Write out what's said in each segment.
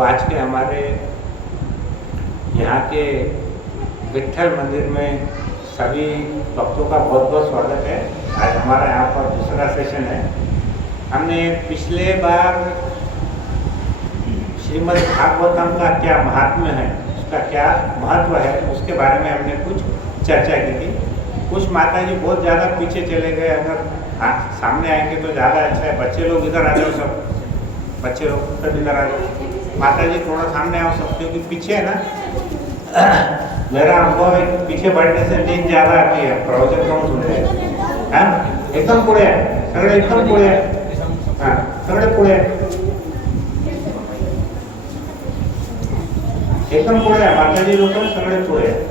तो आज के हमारे यहाँ के विट्ठल मंदिर में सभी भक्तों का बहुत बहुत स्वागत है। आज हमारा यहाँ पर दूसरा सेशन है। हमने पिछले बार श्रीमद् भागवतम का क्या महात्म्य है, उसका क्या महत्व है, उसके बारे में हमने कुछ चर्चा की थी। कुछ माता जी बहुत ज़्यादा पीछे चले गए, अगर सामने आएंगे तो ज़्यादा अच्छा है। बच्चे लोग इधर आ जाओ, सब बच्चे लोग सब इधर आ जाओ। माता जी थोड़ा सामने आओ सब, क्योंकि पीछे है ना। मेरा अनुभव है कि पीछे बैठने से नींद ज़्यादा आती है, प्रवचन कम सुनते हैं। हाँ एकदम पुढे आहे सगळे, एकदम पुढे आहे। हाँ सगळे पुढे आहे, एकदम पुढे आहे। माता जी लोक सगळे पुढे आहे।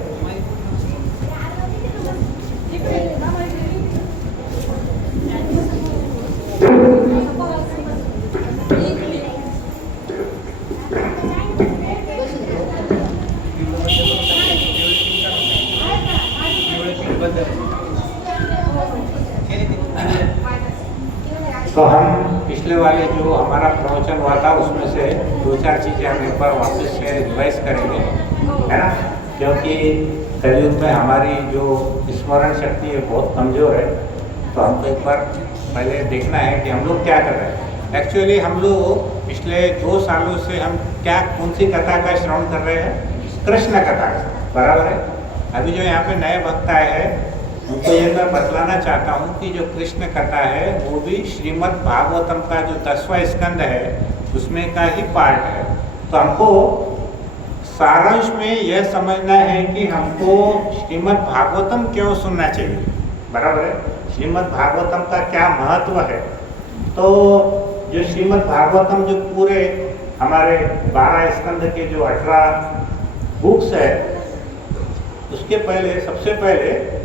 तो हम पिछले वाले जो हमारा प्रवचन हुआ था उसमें से दो चार चीज़ें हम एक बार वापस से रिवाइज करेंगे, है ना, क्योंकि कलयुग में हमारी जो स्मरण शक्ति है बहुत कमज़ोर है। तो हमको एक बार पहले देखना है कि हम लोग क्या कर रहे हैं। एक्चुअली हम लोग पिछले 2 सालों से हम क्या कौन सी कथा का श्रवण कर रहे हैं? कृष्ण कथा का, बराबर है। अभी जो यहाँ पे नए भक्त आए हैं उनको ये मैं बतलाना चाहता हूँ कि जो कृष्ण कथा है वो भी श्रीमद् भागवतम का जो 10वां स्कंद है उसमें का ही पार्ट है। तो हमको सारांश में यह समझना है कि हमको श्रीमद् भागवतम क्यों सुनना चाहिए, बराबर है। श्रीमद् भागवतम का क्या महत्व है। तो जो श्रीमद् भागवतम जो पूरे हमारे 12 स्कंद के जो 18 बुक्स है, उसके पहले सबसे पहले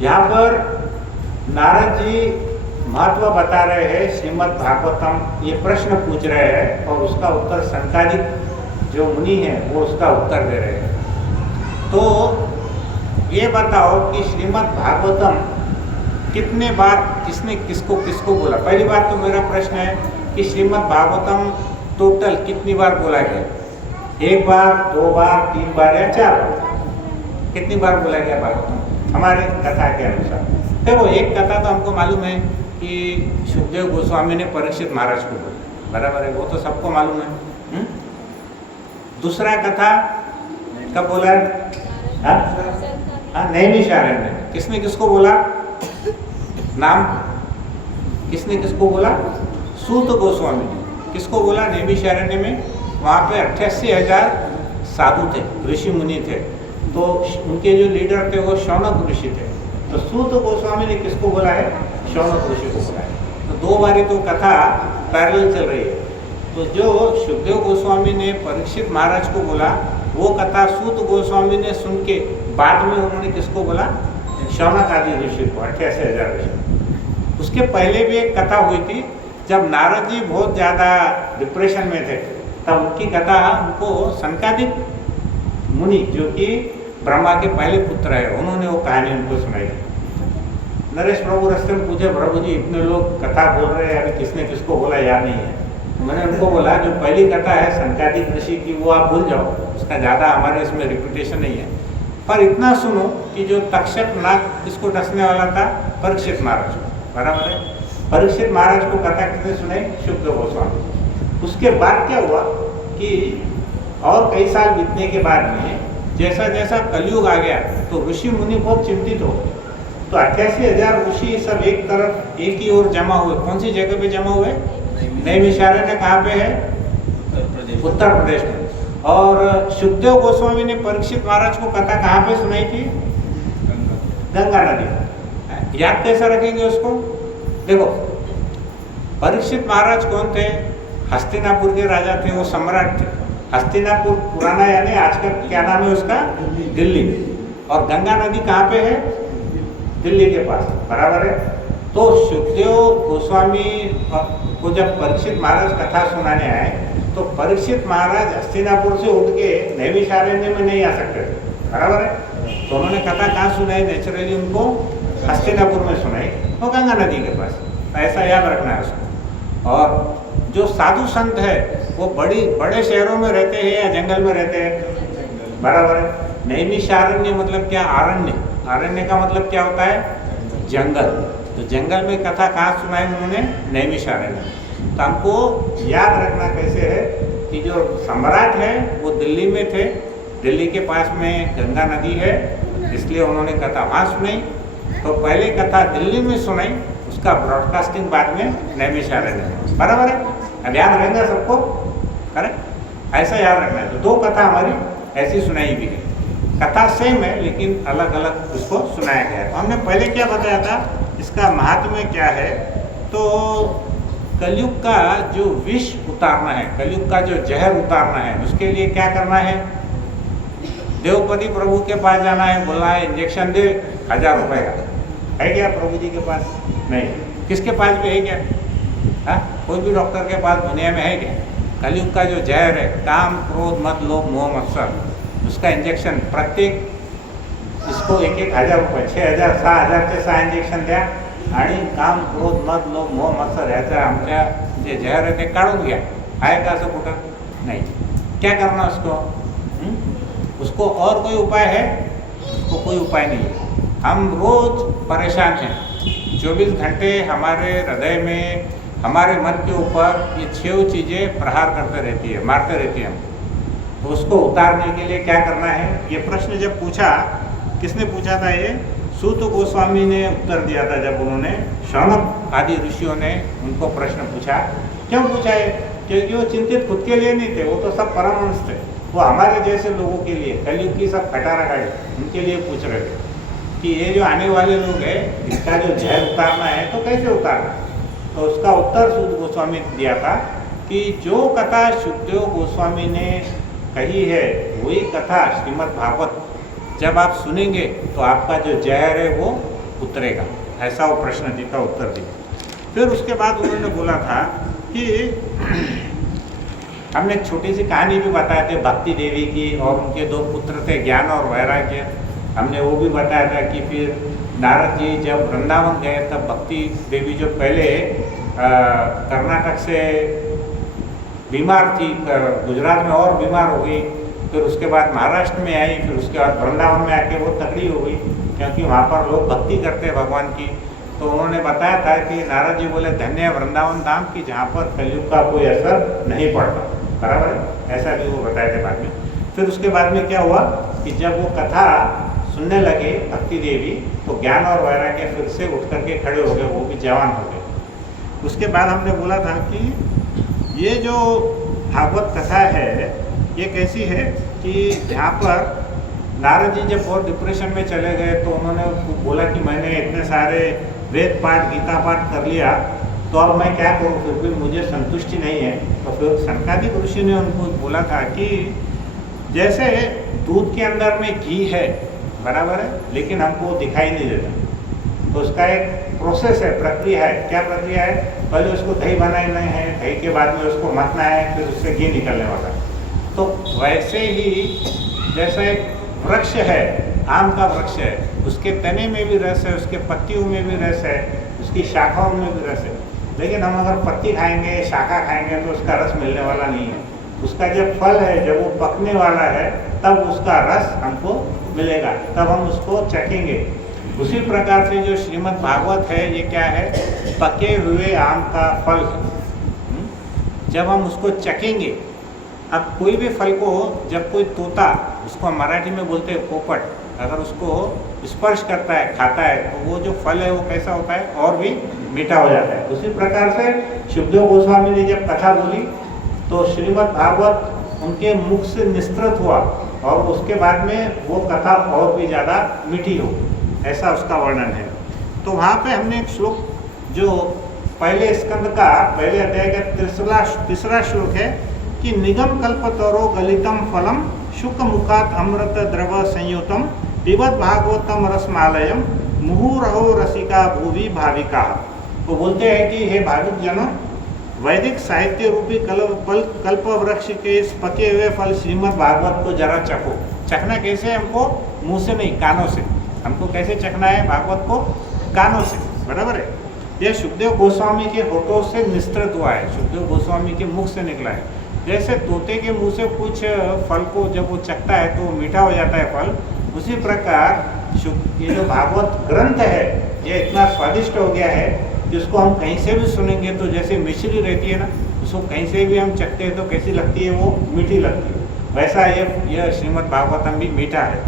यहाँ पर नारद जी महत्व बता रहे हैं श्रीमद् भागवतम। ये प्रश्न पूछ रहे हैं और उसका उत्तर संकादिक जो मुनि है वो उसका उत्तर दे रहे हैं। तो ये बताओ कि श्रीमद् भागवतम कितने बार किसने किसको किसको बोला। पहली बात तो मेरा प्रश्न है कि श्रीमद् भागवतम टोटल कितनी बार बोला गया? 1 बार, 2 बार, 3 बार या 4 बार? कितनी बार बोला गया भागवतम हमारे कथा के अनुसार? देखो, एक कथा तो हमको मालूम है कि सुखदेव गोस्वामी ने परीक्षित महाराज को बोला, बराबर है, वो तो सबको मालूम है। दूसरा कथा कब बोला है? हाँ नैमिषारण्य ने। किसने किसको बोला? नाम किसने किसको बोला? सूत गोस्वामी ने। किसको बोला? नैमिषारण्य में। वहाँ पे 88,000 साधु थे, ऋषि मुनि थे। तो उनके जो लीडर थे वो शौनक ऋषि थे। तो सूत गोस्वामी ने किसको बोला है? शौनक ऋषि को बोला है। तो 2 बारी तो कथा पैरेलल चल रही है। तो जो सुखदेव गोस्वामी ने परीक्षित महाराज को बोला वो कथा सूत गोस्वामी ने सुन के बाद में उन्होंने किसको बोला? शौनक आदि ऋषि को, 88,000 ऋषि। उसके पहले भी एक कथा हुई थी जब नारद जी बहुत ज़्यादा डिप्रेशन में थे, तब उनकी कथा उनको संकादिक मुनि जो कि ब्रह्मा के पहले पुत्र है, उन्होंने वो कहानी उनको सुनाई। नरेश प्रभु रास्ते में पूछे, प्रभु जी इतने लोग कथा बोल रहे हैं, अभी किसने किसको बोला याद नहीं है। तो मैंने उनको बोला जो पहली कथा है संकादिक ऋषि की वो आप भूल जाओ, उसका ज़्यादा हमारे इसमें रिपीटेशन नहीं है। पर इतना सुनो कि जो तक्षक नाग किसको डसने वाला था? परीक्षित महाराज को, बराबर है। परीक्षित महाराज को कथा किसने सुनाई? सुखदेव गोस्वामी। उसके बाद क्या हुआ कि और कई साल बीतने के बाद में जैसा जैसा कलयुग आ गया तो ऋषि मुनि बहुत चिंतित हो गए। तो 88,000 ऋषि सब एक तरफ एक ही ओर जमा हुए। कौन सी जगह पे जमा हुए? नैमिषारण्य कहाँ पे है? उत्तर प्रदेश में। और सुखदेव गोस्वामी ने परीक्षित महाराज को कथा कहाँ पे सुनाई थी? गंगा नदी। याद कैसा रखेंगे उसको? देखो, परीक्षित महाराज कौन थे? हस्तिनापुर के राजा थे, वो सम्राट थे। हस्तिनापुर पुराना यानी आज का क्या नाम है उसका? दिल्ली। और गंगा नदी कहाँ पे है? दिल्ली के पास, बराबर है। तो सुखदेव गोस्वामी को जब परीक्षित महाराज कथा सुनाने आए तो परीक्षित महाराज हस्तिनापुर से उठ के नैमिषारण्य में नहीं आ सकते थे, बराबर है। तो उन्होंने कथा कहाँ सुनाई? नेचुरली उनको हस्तिनापुर में सुनाई, वो गंगा नदी के पास। ऐसा याद रखना है उसको। और जो साधु संत है वो बड़े शहरों में रहते हैं या जंगल में रहते हैं? बराबर है। नैमिषारण्य मतलब क्या? आरण्य। आरण्य का मतलब क्या होता है? जंगल। तो जंगल में कथा कहाँ सुनाई उन्होंने? नैमिषारण्य। तो हमको याद रखना कैसे है कि जो सम्राट है वो दिल्ली में थे, दिल्ली के पास में गंगा नदी है, इसलिए उन्होंने कथा वहाँ सुनाई। तो पहले कथा दिल्ली में सुनाई, उसका ब्रॉडकास्टिंग बाद में नैमिषारण्य में। बराबर है? अब याद रहेगा सबको? करेक्ट? ऐसा याद रखना है। तो दो कथा हमारी ऐसी सुनाई भी है। कथा सेम है लेकिन अलग अलग उसको सुनाया गया है। तो हमने पहले क्या बताया था, इसका महात्म्य क्या है? तो कलयुग का जो विष उतारना है, कलयुग का जो जहर उतारना है, उसके लिए क्या करना है? देवपति प्रभु के पास जाना है, बोलना है इंजेक्शन दे 1000 रुपए का। है क्या प्रभु जी के पास? नहीं। किसके पास भी है क्या? हाँ, कोई भी डॉक्टर के पास दुनिया में है क्या? कलयुग का जो जहर है, काम क्रोध मद लोभ मोह मत्सर, उसका इंजेक्शन प्रत्येक इसको 1,000 रुपये, 6,000 6,000चे 6 इंजेक्शन द्या आणि काम क्रोध मद लोभ मोह मत्सर ह्याचं आमच्या जे जहर आहे ते काढून घ्या। आहे का असं कुठं? नहीं। क्या करना उसको? उसको और कोई उपाय है? उसको कोई उपाय नहीं है। हम रोज परेशान हैं, 24 घंटे हमारे हृदय में, हमारे मन के ऊपर ये 6 चीज़ें प्रहार करते रहती है, मारते रहती है हम। तो उसको उतारने के लिए क्या करना है? ये प्रश्न जब पूछा, किसने पूछा था? ये सूत गोस्वामी ने उत्तर दिया था जब उन्होंने शौनक आदि ऋषियों ने उनको प्रश्न पूछा। क्यों पूछा है? क्योंकि वो चिंतित खुद के लिए नहीं थे, वो तो सब परमहंस थे। वो हमारे जैसे लोगों के लिए, कलयुग की सब खटारा गाड़ी, उनके लिए पूछ रहे थे कि ये जो आने वाले लोग हैं, इसका जो जहर उतारना है तो कैसे उतारना? तो उसका उत्तर सूत गोस्वामी ने दिया था कि जो कथा सुखदेव गोस्वामी ने कही है वही कथा श्रीमद् भागवत जब आप सुनेंगे तो आपका जो जहर है वो उतरेगा। ऐसा वो प्रश्न जी का उत्तर दिया। फिर उसके बाद उन्होंने बोला था कि हमने एक छोटी सी कहानी भी बताए थे भक्ति देवी की, और उनके 2 पुत्र थे ज्ञान और वैराग्य। हमने वो भी बताया था कि फिर नारद जी जब वृंदावन गए तब भक्ति देवी जो पहले कर्नाटक से बीमार थी, गुजरात में और बीमार हो गई, फिर उसके बाद महाराष्ट्र में आई, फिर उसके बाद वृंदावन में आके वो तकड़ी हो गई क्योंकि वहाँ पर लोग भक्ति करते हैं भगवान की। तो उन्होंने बताया था कि नारद जी बोले धन्य है वृंदावन धाम की जहाँ पर कलयुग का कोई असर नहीं पड़ता। बराबर है? ऐसा भी वो बताए थे बाद में। फिर उसके बाद में क्या हुआ कि जब वो कथा सुनने लगे भक्ति देवी तो ज्ञान और वैराग्य फिर से उठ करके खड़े हो गए, वो भी जवान हो गए। उसके बाद हमने बोला था कि ये जो भागवत कथा है ये कैसी है कि जहाँ पर नारद जी जब बहुत डिप्रेशन में चले गए तो उन्होंने बोला कि मैंने इतने सारे वेद पाठ गीता पाठ कर लिया तो अब मैं क्या करूँ, फिर भी मुझे संतुष्टि नहीं है। तो फिर सनकादिक ऋषि ने उनको बोला था कि जैसे दूध के अंदर में घी है, बराबर है, लेकिन हमको दिखाई नहीं देता, तो उसका एक प्रोसेस है, प्रक्रिया है। क्या प्रक्रिया है? पहले उसको दही बनाना है, दही के बाद में उसको मथना है, फिर उससे घी निकलने वाला है। तो वैसे ही जैसे एक वृक्ष है, आम का वृक्ष है, उसके तने में भी रस है, उसके पत्तियों में भी रस है, उसकी शाखाओं में भी रस है, लेकिन हम अगर पत्ती खाएंगे, शाखा खाएंगे तो उसका रस मिलने वाला नहीं है। उसका जब फल है, जब वो पकने वाला है, तब उसका रस हमको मिलेगा, तब हम उसको चखेंगे। उसी प्रकार से जो श्रीमद् भागवत है ये क्या है? पके हुए आम का फल है। जब हम उसको चखेंगे, अब कोई भी फल को जब कोई तोता, उसको मराठी में बोलते हैं पोपट, अगर उसको स्पर्श करता है, खाता है, तो वो जो फल है वो कैसा होता है? और भी मीठा हो जाता है। उसी प्रकार से सुखदेव गोस्वामी ने जब कथा बोली तो श्रीमद् भागवत उनके मुख से निस्तृत हुआ और उसके बाद में वो कथा और भी ज़्यादा मीठी हो, ऐसा उसका वर्णन है। तो वहाँ पे हमने एक श्लोक जो पहले स्कंद का पहले अध्याय का तीसरा श्लोक है कि निगम कल्पतरो गलितम फलम शुक मुखात अमृत द्रव संयुतम पिबत भागवतम रसमालयम मुहुरहो रसिका भूवि भाविका। वो बोलते हैं कि हे भाविक जनों, वैदिक साहित्य रूपी कल्प वृक्ष के इस पके हुए फल श्रीमद् भागवत को जरा चखो। चखना कैसे है? हमको मुंह से नहीं, कानों से। हमको कैसे चखना है भागवत को? कानों से, बराबर है। यह सुखदेव गोस्वामी के होठों से निस्तृत हुआ है, सुखदेव गोस्वामी के मुख से निकला है। जैसे तोते के मुंह से कुछ फल को जब वो चखता है तो मीठा हो जाता है फल, उसी प्रकार ये जो भागवत ग्रंथ है ये इतना स्वादिष्ट हो गया है कि उसको हम कहीं से भी सुनेंगे तो जैसे मिश्री रहती है ना, उसको कहीं से भी हम चखते हैं तो कैसी लगती है, वो मीठी लगती है। वैसा ये श्रीमद् भागवतम भी मीठा है,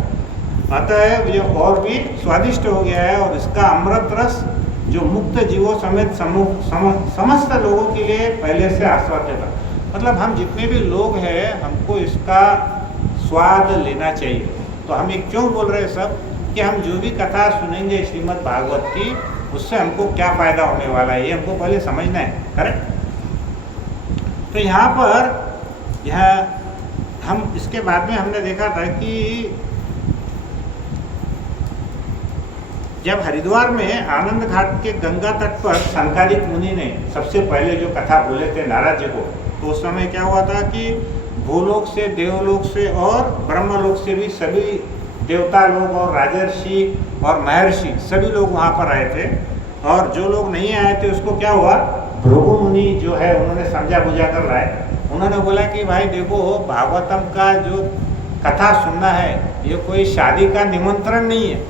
अतः ये और भी स्वादिष्ट हो गया है। और इसका अमृत रस जो मुक्त जीवों समेत समस्त लोगों के लिए पहले से आस्वाद्य था। मतलब हम जितने भी लोग हैं हमको इसका स्वाद लेना चाहिए। तो हम ये क्यों बोल रहे हैं सब कि हम जो भी कथा सुनेंगे श्रीमद् भागवत की, उससे हमको क्या फ़ायदा होने वाला है ये हमको पहले समझना है, करेक्ट। तो यहाँ पर हम इसके बाद में हमने देखा था कि जब हरिद्वार में आनंद घाट के गंगा तट पर संकालिक मुनि ने सबसे पहले जो कथा बोले थे नारद जी को, तो उस समय क्या हुआ था कि भूलोक से, देवलोक से और ब्रह्मलोक से भी सभी देवता लोग और राजर्षि और महर्षि सभी लोग वहाँ पर आए थे। और जो लोग नहीं आए थे उसको क्या हुआ, भृगु मुनि जो है उन्होंने समझा बुझा कर लाए। उन्होंने बोला कि भाई देखो, भागवतम का जो कथा सुनना है ये कोई शादी का निमंत्रण नहीं है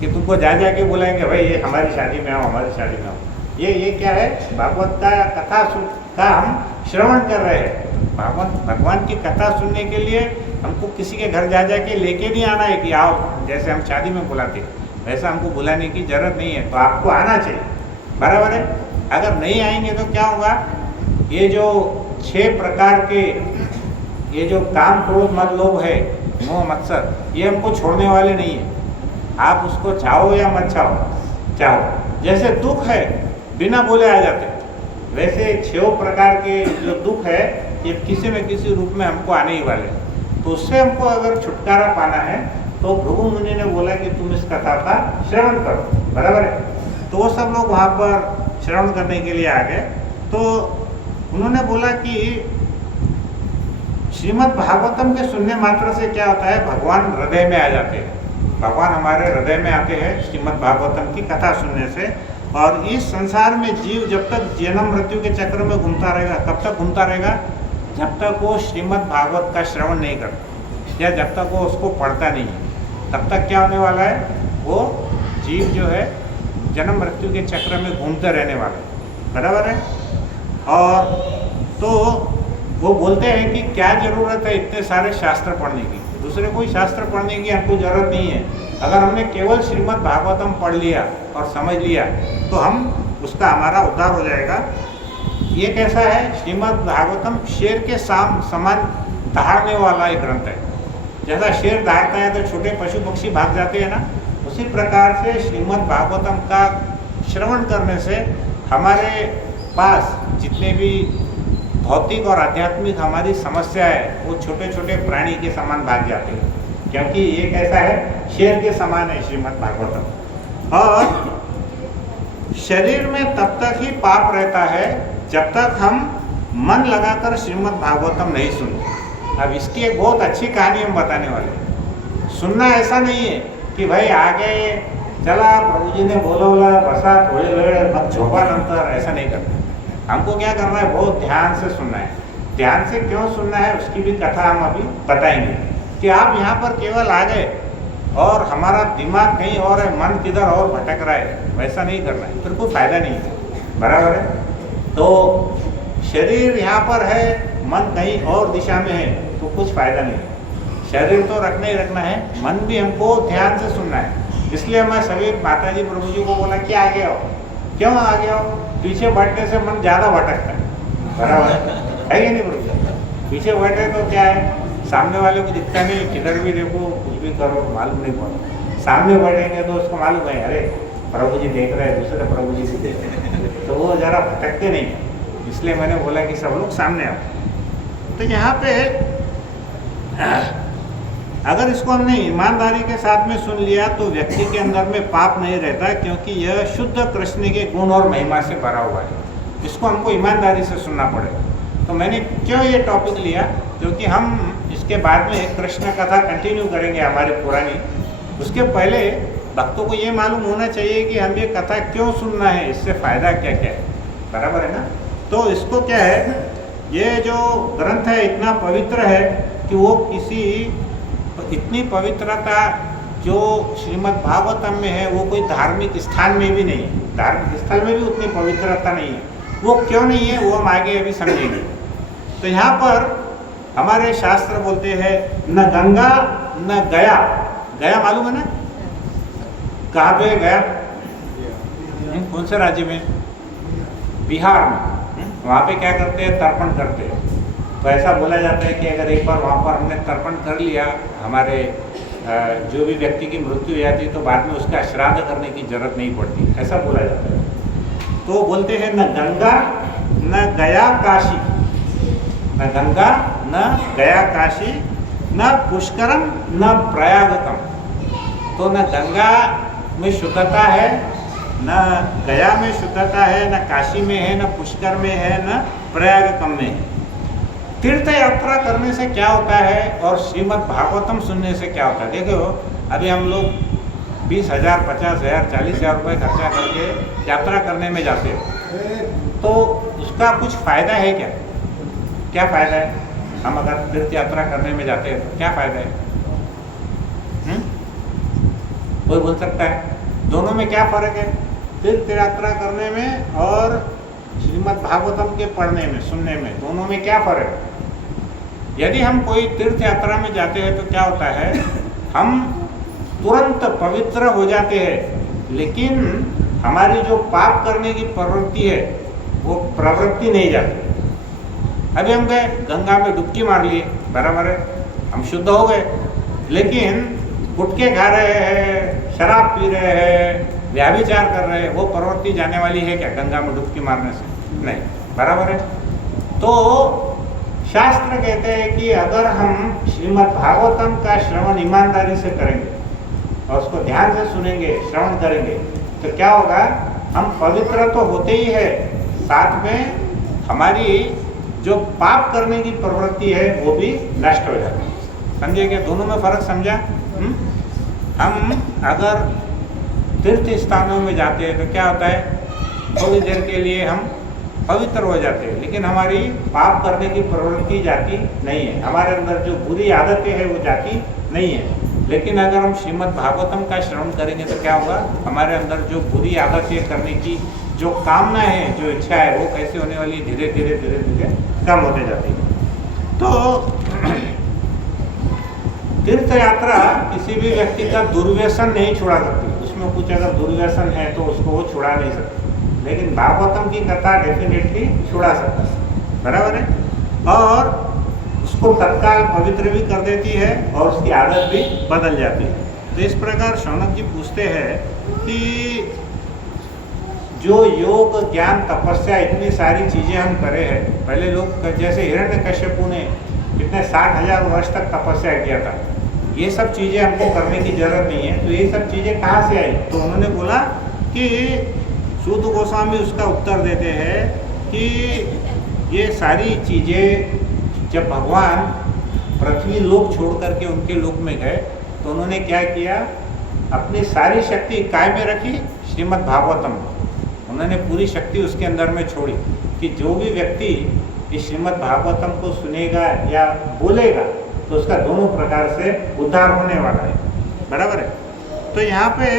कि तुमको जा के बुलाएंगे भाई ये हमारी शादी में आओ, हमारी शादी में आओ। ये क्या है, भागवत का कथा का हम श्रवण कर रहे हैं। भगवान की कथा सुनने के लिए हमको किसी के घर जा के लेके नहीं आना है कि आओ, जैसे हम शादी में बुलाते हैं वैसा हमको बुलाने की जरूरत नहीं है। तो आपको आना चाहिए, बराबर है। अगर नहीं आएंगे तो क्या होगा, ये जो 6 प्रकार के ये जो काम क्रोध मद लोभ है, मोह मत्सर, ये हमको छोड़ने वाले नहीं है। आप उसको चाहो या मत चाहो, जैसे दुख है बिना बोले आ जाते, वैसे 6 प्रकार के जो दुख है ये किसी न किसी रूप में हमको आने ही वाले हैं। तो उससे हमको अगर छुटकारा पाना है तो भृगु मुनि ने बोला कि तुम इस कथा का श्रवण करो, बराबर है। तो वो सब लोग वहाँ पर श्रवण करने के लिए आ गए। तो उन्होंने बोला कि श्रीमद् भागवतम के सुनने मात्र से क्या होता है, भगवान हृदय में आ जाते हैं। भगवान हमारे हृदय में आते हैं श्रीमद् भागवतम की कथा सुनने से। और इस संसार में जीव जब तक जन्म मृत्यु के चक्र में घूमता रहेगा, कब तक घूमता रहेगा, जब तक वो श्रीमद् भागवत का श्रवण नहीं करता या जब तक वो उसको पढ़ता नहीं है, तब तक क्या होने वाला है, वो जीव जो है जन्म मृत्यु के चक्र में घूमते रहने वाला है, बराबर है। और तो वो बोलते हैं कि क्या ज़रूरत है इतने सारे शास्त्र पढ़ने की, दूसरे कोई शास्त्र पढ़ने की हमको ज़रूरत नहीं है। अगर हमने केवल श्रीमद् भागवतम पढ़ लिया और समझ लिया तो हम उसका हमारा उद्धार हो जाएगा। ये कैसा है, श्रीमद् भागवतम शेर के समान दहाड़ने वाला एक ग्रंथ है। जैसा शेर दहाड़ता है तो छोटे पशु पक्षी भाग जाते हैं ना, उसी प्रकार से श्रीमद् भागवतम का श्रवण करने से हमारे पास जितने भी भौतिक और आध्यात्मिक हमारी समस्या है वो छोटे छोटे प्राणी के समान भाग जाते हैं, क्योंकि ये कैसा है, शेर के समान है श्रीमद् भागवतम। और शरीर में तब तक ही पाप रहता है जब तक हम मन लगाकर श्रीमद् भागवतम नहीं सुनते। अब इसकी एक बहुत अच्छी कहानी हम बताने वाले हैं। सुनना ऐसा नहीं है कि भाई आगे चला प्रभु जी ने बोला बसा थोड़ी देर मत झोपा नंतर, ऐसा नहीं करना। हमको क्या करना है, बहुत ध्यान से सुनना है। ध्यान से क्यों सुनना है उसकी भी कथा हम अभी बताएंगे। कि आप यहाँ पर केवल आ गए और हमारा दिमाग कहीं और है, मन किधर और भटक रहा है, वैसा नहीं करना है, फिर कोई फायदा नहीं है, बराबर है। तो शरीर यहाँ पर है, मन कहीं और दिशा में है, तो कुछ फायदा नहीं है। शरीर तो रखना ही रखना है, मन भी हमको ध्यान से सुनना है। इसलिए मैं सभी माता जी प्रभु जी को बोला कि आगे आओ। क्यों आगे आओ, पीछे बैठने से मन ज़्यादा भटकता है, बराबर है कि नहीं प्रभु जी। पीछे बैठे तो क्या है, सामने वाले को दिखता नहीं, किधर भी देखो कुछ भी करो मालूम नहीं पड़ता। सामने बैठेंगे तो उसको मालूम है अरे प्रभु जी देख रहे हैं, दूसरे प्रभु जी भी देख रहे हैं, तो वो ज़रा भटकते नहीं। इसलिए मैंने बोला कि सब लोग सामने आओ। तो यहाँ पे अगर इसको हमने ईमानदारी के साथ में सुन लिया तो व्यक्ति के अंदर में पाप नहीं रहता, क्योंकि यह शुद्ध कृष्ण के गुण और महिमा से भरा हुआ है। इसको हमको ईमानदारी से सुनना पड़ेगा। तो मैंने क्यों ये टॉपिक लिया, क्योंकि हम इसके बाद में कृष्ण कथा कंटिन्यू करेंगे हमारी पुरानी। उसके पहले भक्तों को ये मालूम होना चाहिए कि हम ये कथा क्यों सुनना है, इससे फायदा क्या क्या है, बराबर है ना। तो इसको क्या है, ये जो ग्रंथ है इतना पवित्र है कि वो किसी इतनी पवित्रता जो श्रीमद् भागवतम में है वो कोई धार्मिक स्थान में भी नहीं है, धार्मिक स्थल में भी उतनी पवित्रता नहीं है। वो क्यों नहीं है वो हम आगे अभी समझेंगे। तो यहाँ पर हमारे शास्त्र बोलते हैं न गंगा न गया। गया मालूम है ना, कहाँ पे गया, कौन से राज्य में, बिहार में। वहाँ पे क्या करते हैं, तर्पण करते हैं। तो ऐसा बोला जाता है कि अगर एक बार वहाँ पर हमने तर्पण कर लिया, हमारे जो भी व्यक्ति की मृत्यु हो जाती है तो बाद में उसका श्राद्ध करने की जरूरत नहीं पड़ती, ऐसा बोला जाता है। तो बोलते हैं न गंगा न गया काशी, न गंगा न गया काशी, न पुष्करम न प्रयागकम। तो न गंगा में शुद्धता है, न गया में शुद्धता है, न काशी में है, न पुष्कर में है, न प्रयागकम में है। तीर्थ यात्रा करने से क्या होता है और श्रीमद् भागवतम सुनने से क्या होता है। देखो अभी हम लोग 20,000, 50,000, 40,000 रुपये खर्चा करके यात्रा करने में जाते हैं, तो उसका कुछ फ़ायदा है क्या, क्या फ़ायदा है। हम अगर तीर्थ यात्रा करने में जाते हैं तो क्या फ़ायदा है, कोई बोल सकता है। दोनों में क्या फ़र्क है, तीर्थ यात्रा करने में और श्रीमद् भागवतम के पढ़ने में, सुनने में, दोनों में क्या फ़र्क है। यदि हम कोई तीर्थ यात्रा में जाते हैं तो क्या होता है, हम तुरंत पवित्र हो जाते हैं, लेकिन हमारी जो पाप करने की प्रवृत्ति है वो प्रवृत्ति नहीं जाती। अभी हम गए गंगा में डुबकी मार लिए, बराबर है, हम शुद्ध हो गए, लेकिन गुटखे खा रहे हैं, शराब पी रहे हैं, व्याभिचार कर रहे हैं, वो प्रवृत्ति जाने वाली है क्या गंगा में डुबकी मारने से, नहीं, बराबर है। तो शास्त्र कहते हैं कि अगर हम श्रीमद् भागवतम का श्रवण ईमानदारी से करेंगे और उसको ध्यान से सुनेंगे, श्रवण करेंगे, तो क्या होगा, हम पवित्र तो होते ही है, साथ में हमारी जो पाप करने की प्रवृत्ति है वो भी नष्ट हो जाती है। समझे क्या, दोनों में फर्क समझा। हम अगर तीर्थ स्थानों में जाते हैं तो क्या होता है, थोड़ी देर के लिए हम पवित्र हो जाते हैं, लेकिन हमारी पाप करने की प्रवृत्ति जाती नहीं है, हमारे अंदर जो बुरी आदतें हैं वो जाती नहीं है। लेकिन अगर हम श्रीमद् भागवतम का श्रवण करेंगे तो क्या होगा, हमारे अंदर जो बुरी आदतें करने की जो कामना है, जो इच्छा है, वो कैसे होने वाली, धीरे धीरे धीरे धीरे कम होते जाती है। तो तीर्थ यात्रा किसी भी व्यक्ति का दुर्व्यसन नहीं छुड़ा सकती, उसमें कुछ अगर दुर्व्यसन है तो उसको वो छुड़ा नहीं सकती, लेकिन भागवतम की कथा डेफिनेटली छुड़ा सकता है, बराबर है, और उसको तत्काल पवित्र भी कर देती है और उसकी आदत भी बदल जाती है। तो इस प्रकार शौनक जी पूछते हैं कि जो योग ज्ञान तपस्या इतनी सारी चीज़ें हम करे हैं, पहले लोग जैसे हिरण्यकश्यपु ने कितने 60,000 वर्ष तक तपस्या किया था, ये सब चीज़ें हमको करने की जरूरत नहीं है, तो ये सब चीज़ें कहाँ से आई। तो उन्होंने बोला कि सूत गोस्वामी उसका उत्तर देते हैं कि ये सारी चीज़ें जब भगवान पृथ्वी लोक छोड़ करके उनके लोक में गए तो उन्होंने क्या किया, अपनी सारी शक्ति काय में रखी, श्रीमद् भागवतम, उन्होंने पूरी शक्ति उसके अंदर में छोड़ी कि जो भी व्यक्ति इस श्रीमद् भागवतम को सुनेगा या बोलेगा तो उसका दोनों प्रकार से उद्धार होने वाला है, बराबर है। तो यहाँ पे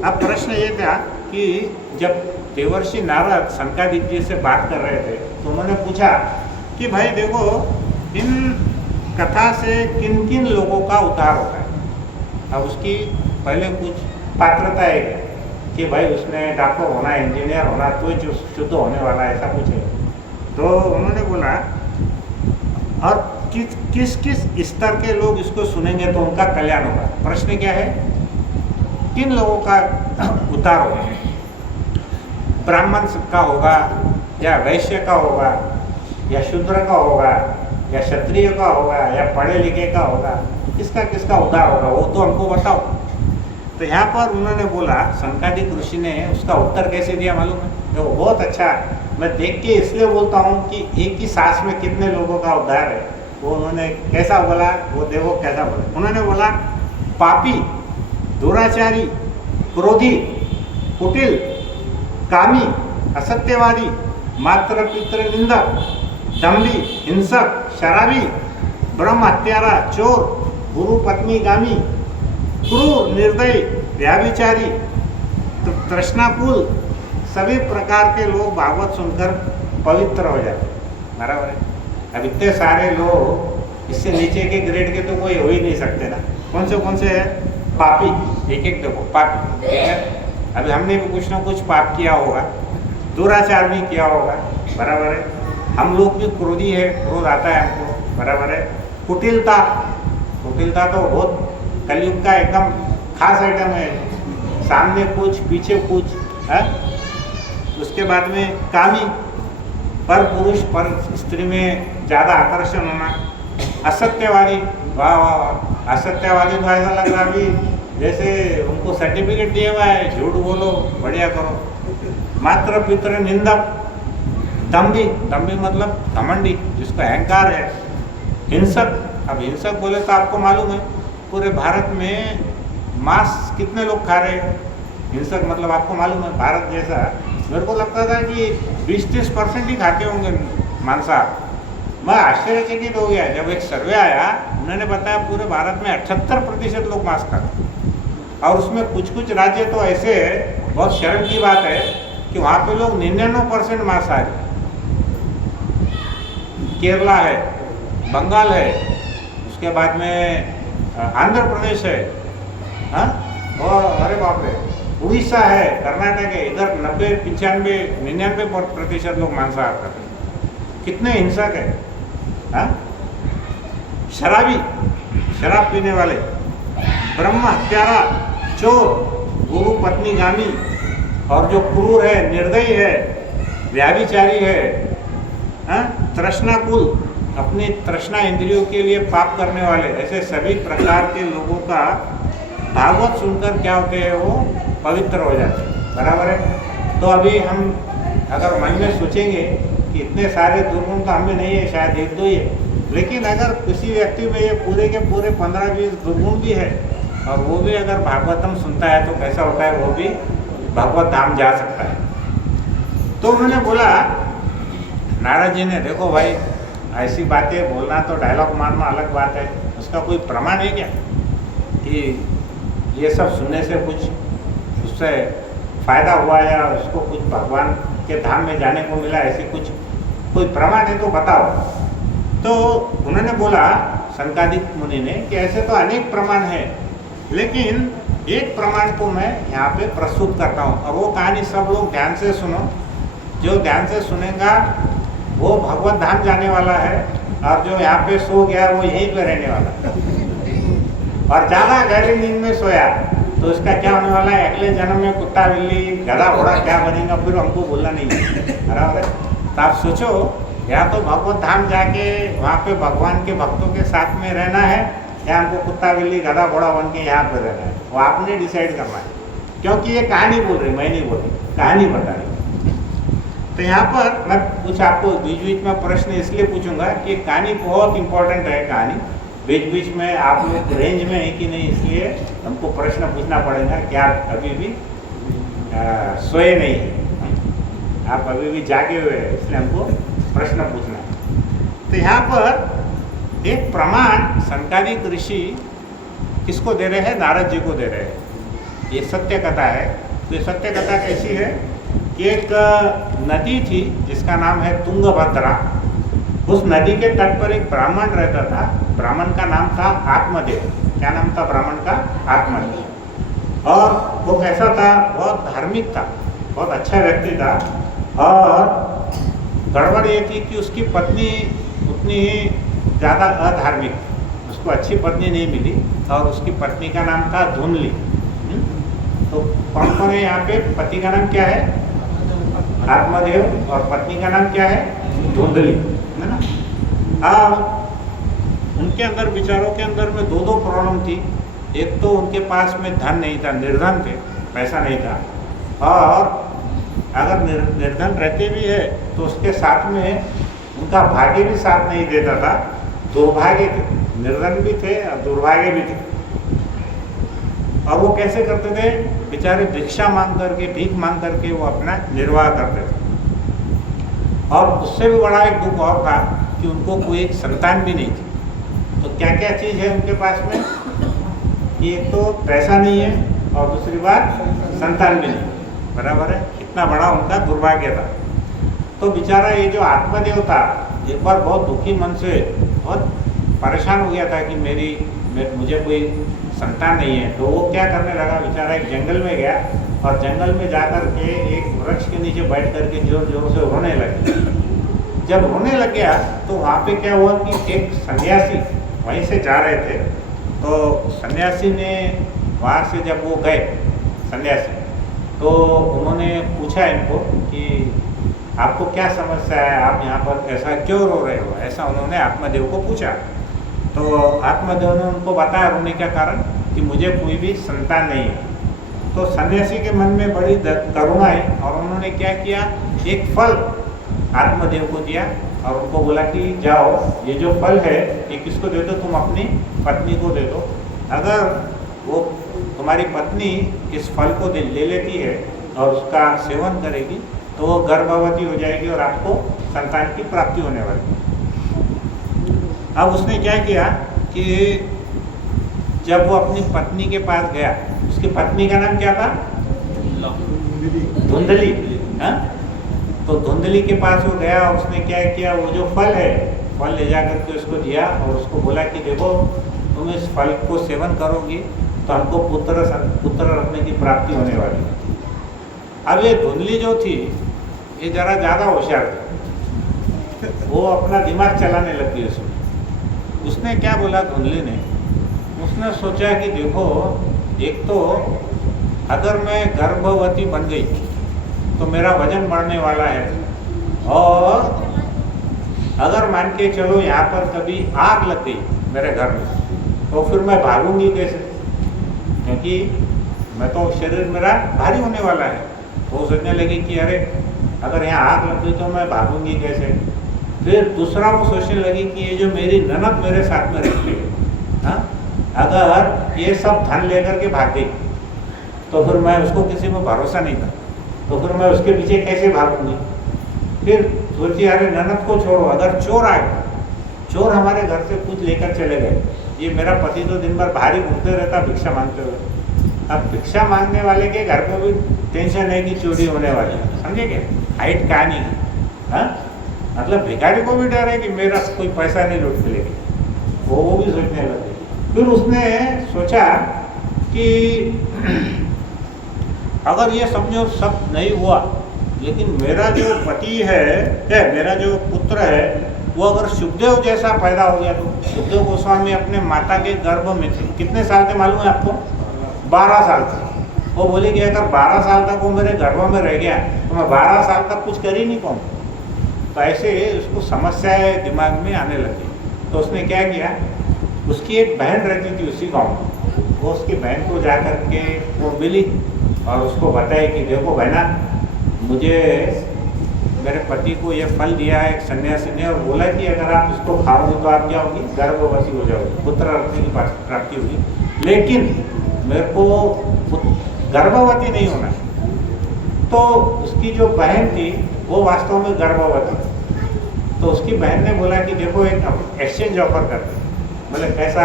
अब प्रश्न ये था कि जब देवर्षि नारद सनकादिक जी से बात कर रहे थे तो उन्होंने पूछा कि भाई देखो, इन कथा से किन किन लोगों का उद्धार होता है। अब उसकी पहले कुछ पात्रता है कि भाई उसने डॉक्टर होना, इंजीनियर होना तो जो शुद्ध होने वाला है, ऐसा कुछ है। तो उन्होंने बोला और किस किस स्तर के लोग इसको सुनेंगे तो उनका कल्याण होगा। प्रश्न क्या है, किन लोगों का उद्धार होगा, ब्राह्मण का होगा या वैश्य का होगा या शूद्र का होगा या क्षत्रिय का होगा या पढ़े लिखे का होगा, किसका किसका उद्धार होगा वो तो हमको बताओ। तो यहाँ पर उन्होंने बोला, सनकादिक ऋषि ने उसका उत्तर कैसे दिया मालूम है, तो बहुत अच्छा, मैं देख के इसलिए बोलता हूँ कि एक ही सांस में कितने लोगों का उद्धार है। वो उन्होंने कैसा बोला, वो देखो कैसा बोला। उन्होंने बोला पापी, दुराचारी, क्रोधी, कुटिल, कामी, असत्यवादी, मात्र पितृ निंदक, दंभी, हिंसक, शराबी, ब्रह्म हत्यारा, चोर, गुरु पत्नी गामी, क्रूर, निर्दयी, व्याभिचारी, तृष्णाकुल, सभी प्रकार के लोग भागवत सुनकर पवित्र हो जाते हैं। बराबर है। अब इतने सारे लोग, इससे नीचे के ग्रेड के तो कोई हो ही नहीं सकते ना। कौन से है? पापी। एक एक देखो, पापी, ठीक है। अभी हमने भी कुछ ना कुछ पाप किया होगा, दुराचार भी किया होगा, बराबर है। हम लोग भी क्रोधी है, क्रोध आता है हमको, बराबर है। कुटिलता तो बहुत कलयुग का एकदम खास आइटम है, सामने कुछ पीछे कुछ है। उसके बाद में कामी, पर पुरुष पर स्त्री में ज़्यादा आकर्षण होना। असत्यवादी, वाह वाह वाह, असत्यवादी तो ऐसा लग रहा अभी जैसे उनको सर्टिफिकेट दिया हुआ है, झूठ बोलो, बढ़िया करो। मात्र पितृ निंदक, दंभी मतलब घमंडी, जिसका अहंकार है। हिंसक, अब हिंसक बोले तो आपको मालूम है पूरे भारत में मांस कितने लोग खा रहे हैं। हिंसक मतलब आपको मालूम है, भारत जैसा, मेरे को लगता था कि 20-30% ही खाते होंगे मांसाहार। मैं आश्चर्यचकित हो गया जब एक सर्वे आया, उन्होंने बताया पूरे भारत में 78% लोग मांस खाते हैं। और उसमें कुछ राज्य तो ऐसे है, बहुत शर्म की बात है कि वहाँ पे लोग 99% मांसाहारी। केरला है, बंगाल है, उसके बाद में आंध्र प्रदेश है, हाँ, और अरे बाप रे, उड़ीसा है, कर्नाटक है, इधर 90-95-99% लोग मांसाहार करते हैं। कितने हिंसक है, हाँ। शराबी, शराब पीने वाले, ब्रह्म हत्यारा, चोर, गुरु पत्नी गामी, और जो क्रूर है, निर्दयी है, व्याभिचारी है, हाँ, तृष्णाकुल, अपनी तृष्णा इंद्रियों के लिए पाप करने वाले, ऐसे सभी प्रकार के लोगों का भागवत सुनकर क्या होते हैं, वो पवित्र हो जाते हैं। बराबर है। तो अभी हम अगर मन में सोचेंगे कि इतने सारे दुर्गुण तो हमें नहीं है, शायद 1-2 ही है, लेकिन अगर किसी व्यक्ति में ये पूरे के पूरे 15-20 दुर्गुण भी है और वो भी अगर भागवतम सुनता है तो कैसा होता है, वो भी भागवत धाम जा सकता है। तो उन्होंने बोला, नारद जी ने, देखो भाई, ऐसी बातें बोलना तो डायलॉग मारना अलग बात है, उसका कोई प्रमाण है क्या कि ये सब सुनने से कुछ उससे फ़ायदा हुआ या उसको कुछ भगवान के धाम में जाने को मिला, ऐसी कुछ कोई प्रमाण है तो बताओ। तो उन्होंने बोला, सनकादिक मुनि ने, कि ऐसे तो अनेक प्रमाण है, लेकिन एक प्रमाण को मैं यहाँ पे प्रस्तुत करता हूँ, और वो कहानी सब लोग ध्यान से सुनो। जो ध्यान से सुनेगा वो भगवत धाम जाने वाला है, और जो यहाँ पे सो गया वो यहीं पे रहने वाला है। और ज़्यादा गहरी नींद में सोया तो उसका क्या होने वाला है, अगले जन्म में कुत्ता बिल्ली गधा घोड़ा क्या बनेगा, फिर हमको बोलना नहीं है। बराबर। तो आप सोचो, या तो भगवत धाम जाके वहाँ पे भगवान के भक्तों के साथ में रहना है, या हमको कुत्ता बिल्ली गधा घोड़ा बन के यहाँ पर रहना है, वो आपने डिसाइड करना है। क्योंकि ये कहानी बोल रही, मैं नहीं बोल रही, कहानी बता रही। तो यहाँ पर मैं कुछ आपको बीच में प्रश्न इसलिए पूछूंगा कि कहानी बहुत इंपॉर्टेंट है। कहानी बीच में आप लोग रेंज में है कि नहीं, इसलिए हमको प्रश्न पूछना पड़ेगा कि आप अभी भी सोए नहीं हैं, आप अभी भी जागे हुए हैं, इसलिए हमको प्रश्न पूछना है। तो यहाँ पर एक प्रमाण सनकादिक ऋषि किसको दे रहे हैं, नारद जी को दे रहे हैं। ये सत्य कथा है। तो ये सत्य कथा कैसी है कि एक नदी थी जिसका नाम है तुंगभद्रा। उस नदी के तट पर एक ब्राह्मण रहता था। ब्राह्मण का नाम था आत्मदेव। क्या नाम था ब्राह्मण का? आत्मदेव। और वो कैसा था? बहुत धार्मिक था, बहुत अच्छा व्यक्ति था। और गड़बड़ ये थी कि उसकी पत्नी उतनी ही ज़्यादा अधार्मिक, उसको अच्छी पत्नी नहीं मिली। और उसकी पत्नी का नाम था धुंधली। तो कौन कौन है यहाँ पे? पति का नाम क्या है? आत्मदेव। और पत्नी का नाम क्या है? धुंधली, है ना। उनके अंदर, विचारों के अंदर में दो प्रॉब्लम थी। एक तो उनके पास में धन नहीं था, निर्धन थे, पैसा नहीं था। और अगर निर्धन रहते भी है तो उसके साथ में उनका भाग्य भी साथ नहीं देता था, दुर्भाग्य थे। निर्धन भी थे और दुर्भाग्य भी थे। और वो कैसे करते थे? बेचारे भिक्षा मांग करके, भीख मांग करके वो अपना निर्वाह करते थे। और उससे भी बड़ा एक दुख और था कि उनको कोई एक संतान भी नहीं थी। तो क्या क्या चीज़ है उनके पास में कि एक तो पैसा नहीं है और दूसरी बात संतान भी नहीं, बराबर है। इतना बड़ा उनका दुर्भाग्य था। तो बेचारा ये जो आत्मदेव था एक बार बहुत दुखी मन से बहुत परेशान हो गया था कि मुझे कोई संतान नहीं है। तो वो क्या करने लगा, बेचारा एक जंगल में गया और जंगल में जाकर के एक वृक्ष के नीचे बैठ कर के जोर जोर से रोने लगे। जब रोने लग गया तो वहाँ पे क्या हुआ कि एक सन्यासी वहीं से जा रहे थे। तो सन्यासी ने वहाँ से जब वो गए सन्यासी, तो उन्होंने पूछा इनको कि आपको क्या समस्या है, आप यहाँ पर ऐसा क्यों रो रहे हो, ऐसा उन्होंने आत्मदेव को पूछा। तो आत्मदेव ने उनको बताया रोने का कारण कि मुझे कोई भी संतान नहीं है। तो सन्यासी के मन में बड़ी करुणा आई और उन्होंने क्या किया, एक फल आत्मदेव को दिया और उनको बोला कि जाओ ये जो फल है ये किसको दे दो, तुम अपनी पत्नी को दे दो। अगर वो तुम्हारी पत्नी इस फल को ले लेती है और उसका सेवन करेगी तो वो गर्भवती हो जाएगी और आपको संतान की प्राप्ति होने वाली। अब उसने क्या किया कि जब वो अपनी पत्नी के पास गया, उसकी पत्नी का नाम क्या था? धुंधली। हाँ, तो धुंधली के पास वो गया, उसने क्या किया, वो जो फल है फल ले जा करके उसको दिया और उसको बोला कि देखो तुम इस फल को सेवन करोगी तो हमको पुत्र रखने की प्राप्ति होने वाली है। अब ये धुंधली जो थी ये ज़रा ज़्यादा होशियार थी, वो अपना दिमाग चलाने लग गई। उसने क्या बोला धुंधली ने, उसने सोचा कि देखो एक तो अगर मैं गर्भवती बन गई तो मेरा वजन बढ़ने वाला है, और अगर मान के चलो यहाँ पर कभी आग लग गई मेरे घर में तो फिर मैं भागूंगी कैसे, क्योंकि मैं तो शरीर मेरा भारी होने वाला है। तो वो सोचने लगी कि अरे अगर यहाँ आग लग गई तो मैं भागूंगी कैसे। फिर दूसरा वो सोचने लगी कि ये जो मेरी ननद मेरे साथ में रहती है, हाँ, अगर ये सब धन लेकर के भाग गई तो फिर मैं उसको किसी में भरोसा नहीं था, तो फिर मैं उसके पीछे कैसे भागूंगी। फिर सोची अरे ननद को छोड़ो, अगर चोर आए, चोर हमारे घर से कुछ लेकर चले गए, ये मेरा पति तो दिन भर भारी घूमते रहता भिक्षा मांगते हुए, अब भिक्षा मांगने वाले के घर को भी टेंशन है कि चोरी होने वाली है, समझे क्या हाइट कहानी है। हाँ, मतलब भिखारी को भी डर है कि मेरा कोई पैसा नहीं लूट मिलेगी, वो भी सोचने लगे। फिर उसने सोचा कि अगर ये समझो सब नहीं हुआ, लेकिन मेरा जो पति है मेरा जो पुत्र है वो अगर सुखदेव जैसा पैदा हो गया, तो सुखदेव गोस्वामी अपने माता के गर्भ में थे, कितने साल थे मालूम है आपको? 12 साल थे। वो बोले कि अगर 12 साल तक वो मेरे गर्भ में रह गया तो मैं 12 साल तक कुछ कर ही नहीं पाऊँ। तो ऐसे उसको समस्याएं दिमाग में आने लगी। तो उसने क्या किया, उसकी एक बहन रहती थी उसी गाँव में, वो उसकी बहन को जा कर के वो मिली और उसको बताया कि देखो बहना, मुझे मेरे पति को ये फल दिया है एक सन्यासी ने, और बोला कि अगर आप इसको खाओगे तो आप क्या होगी, गर्भवती हो जाओगे, पुत्र रखने की प्राप्ति होगी, लेकिन मेरे को गर्भवती नहीं होना। तो उसकी जो बहन थी वो वास्तव में गर्भवती थी। तो उसकी बहन ने बोला कि देखो एक एक्सचेंज ऑफर करते, बोले कैसा,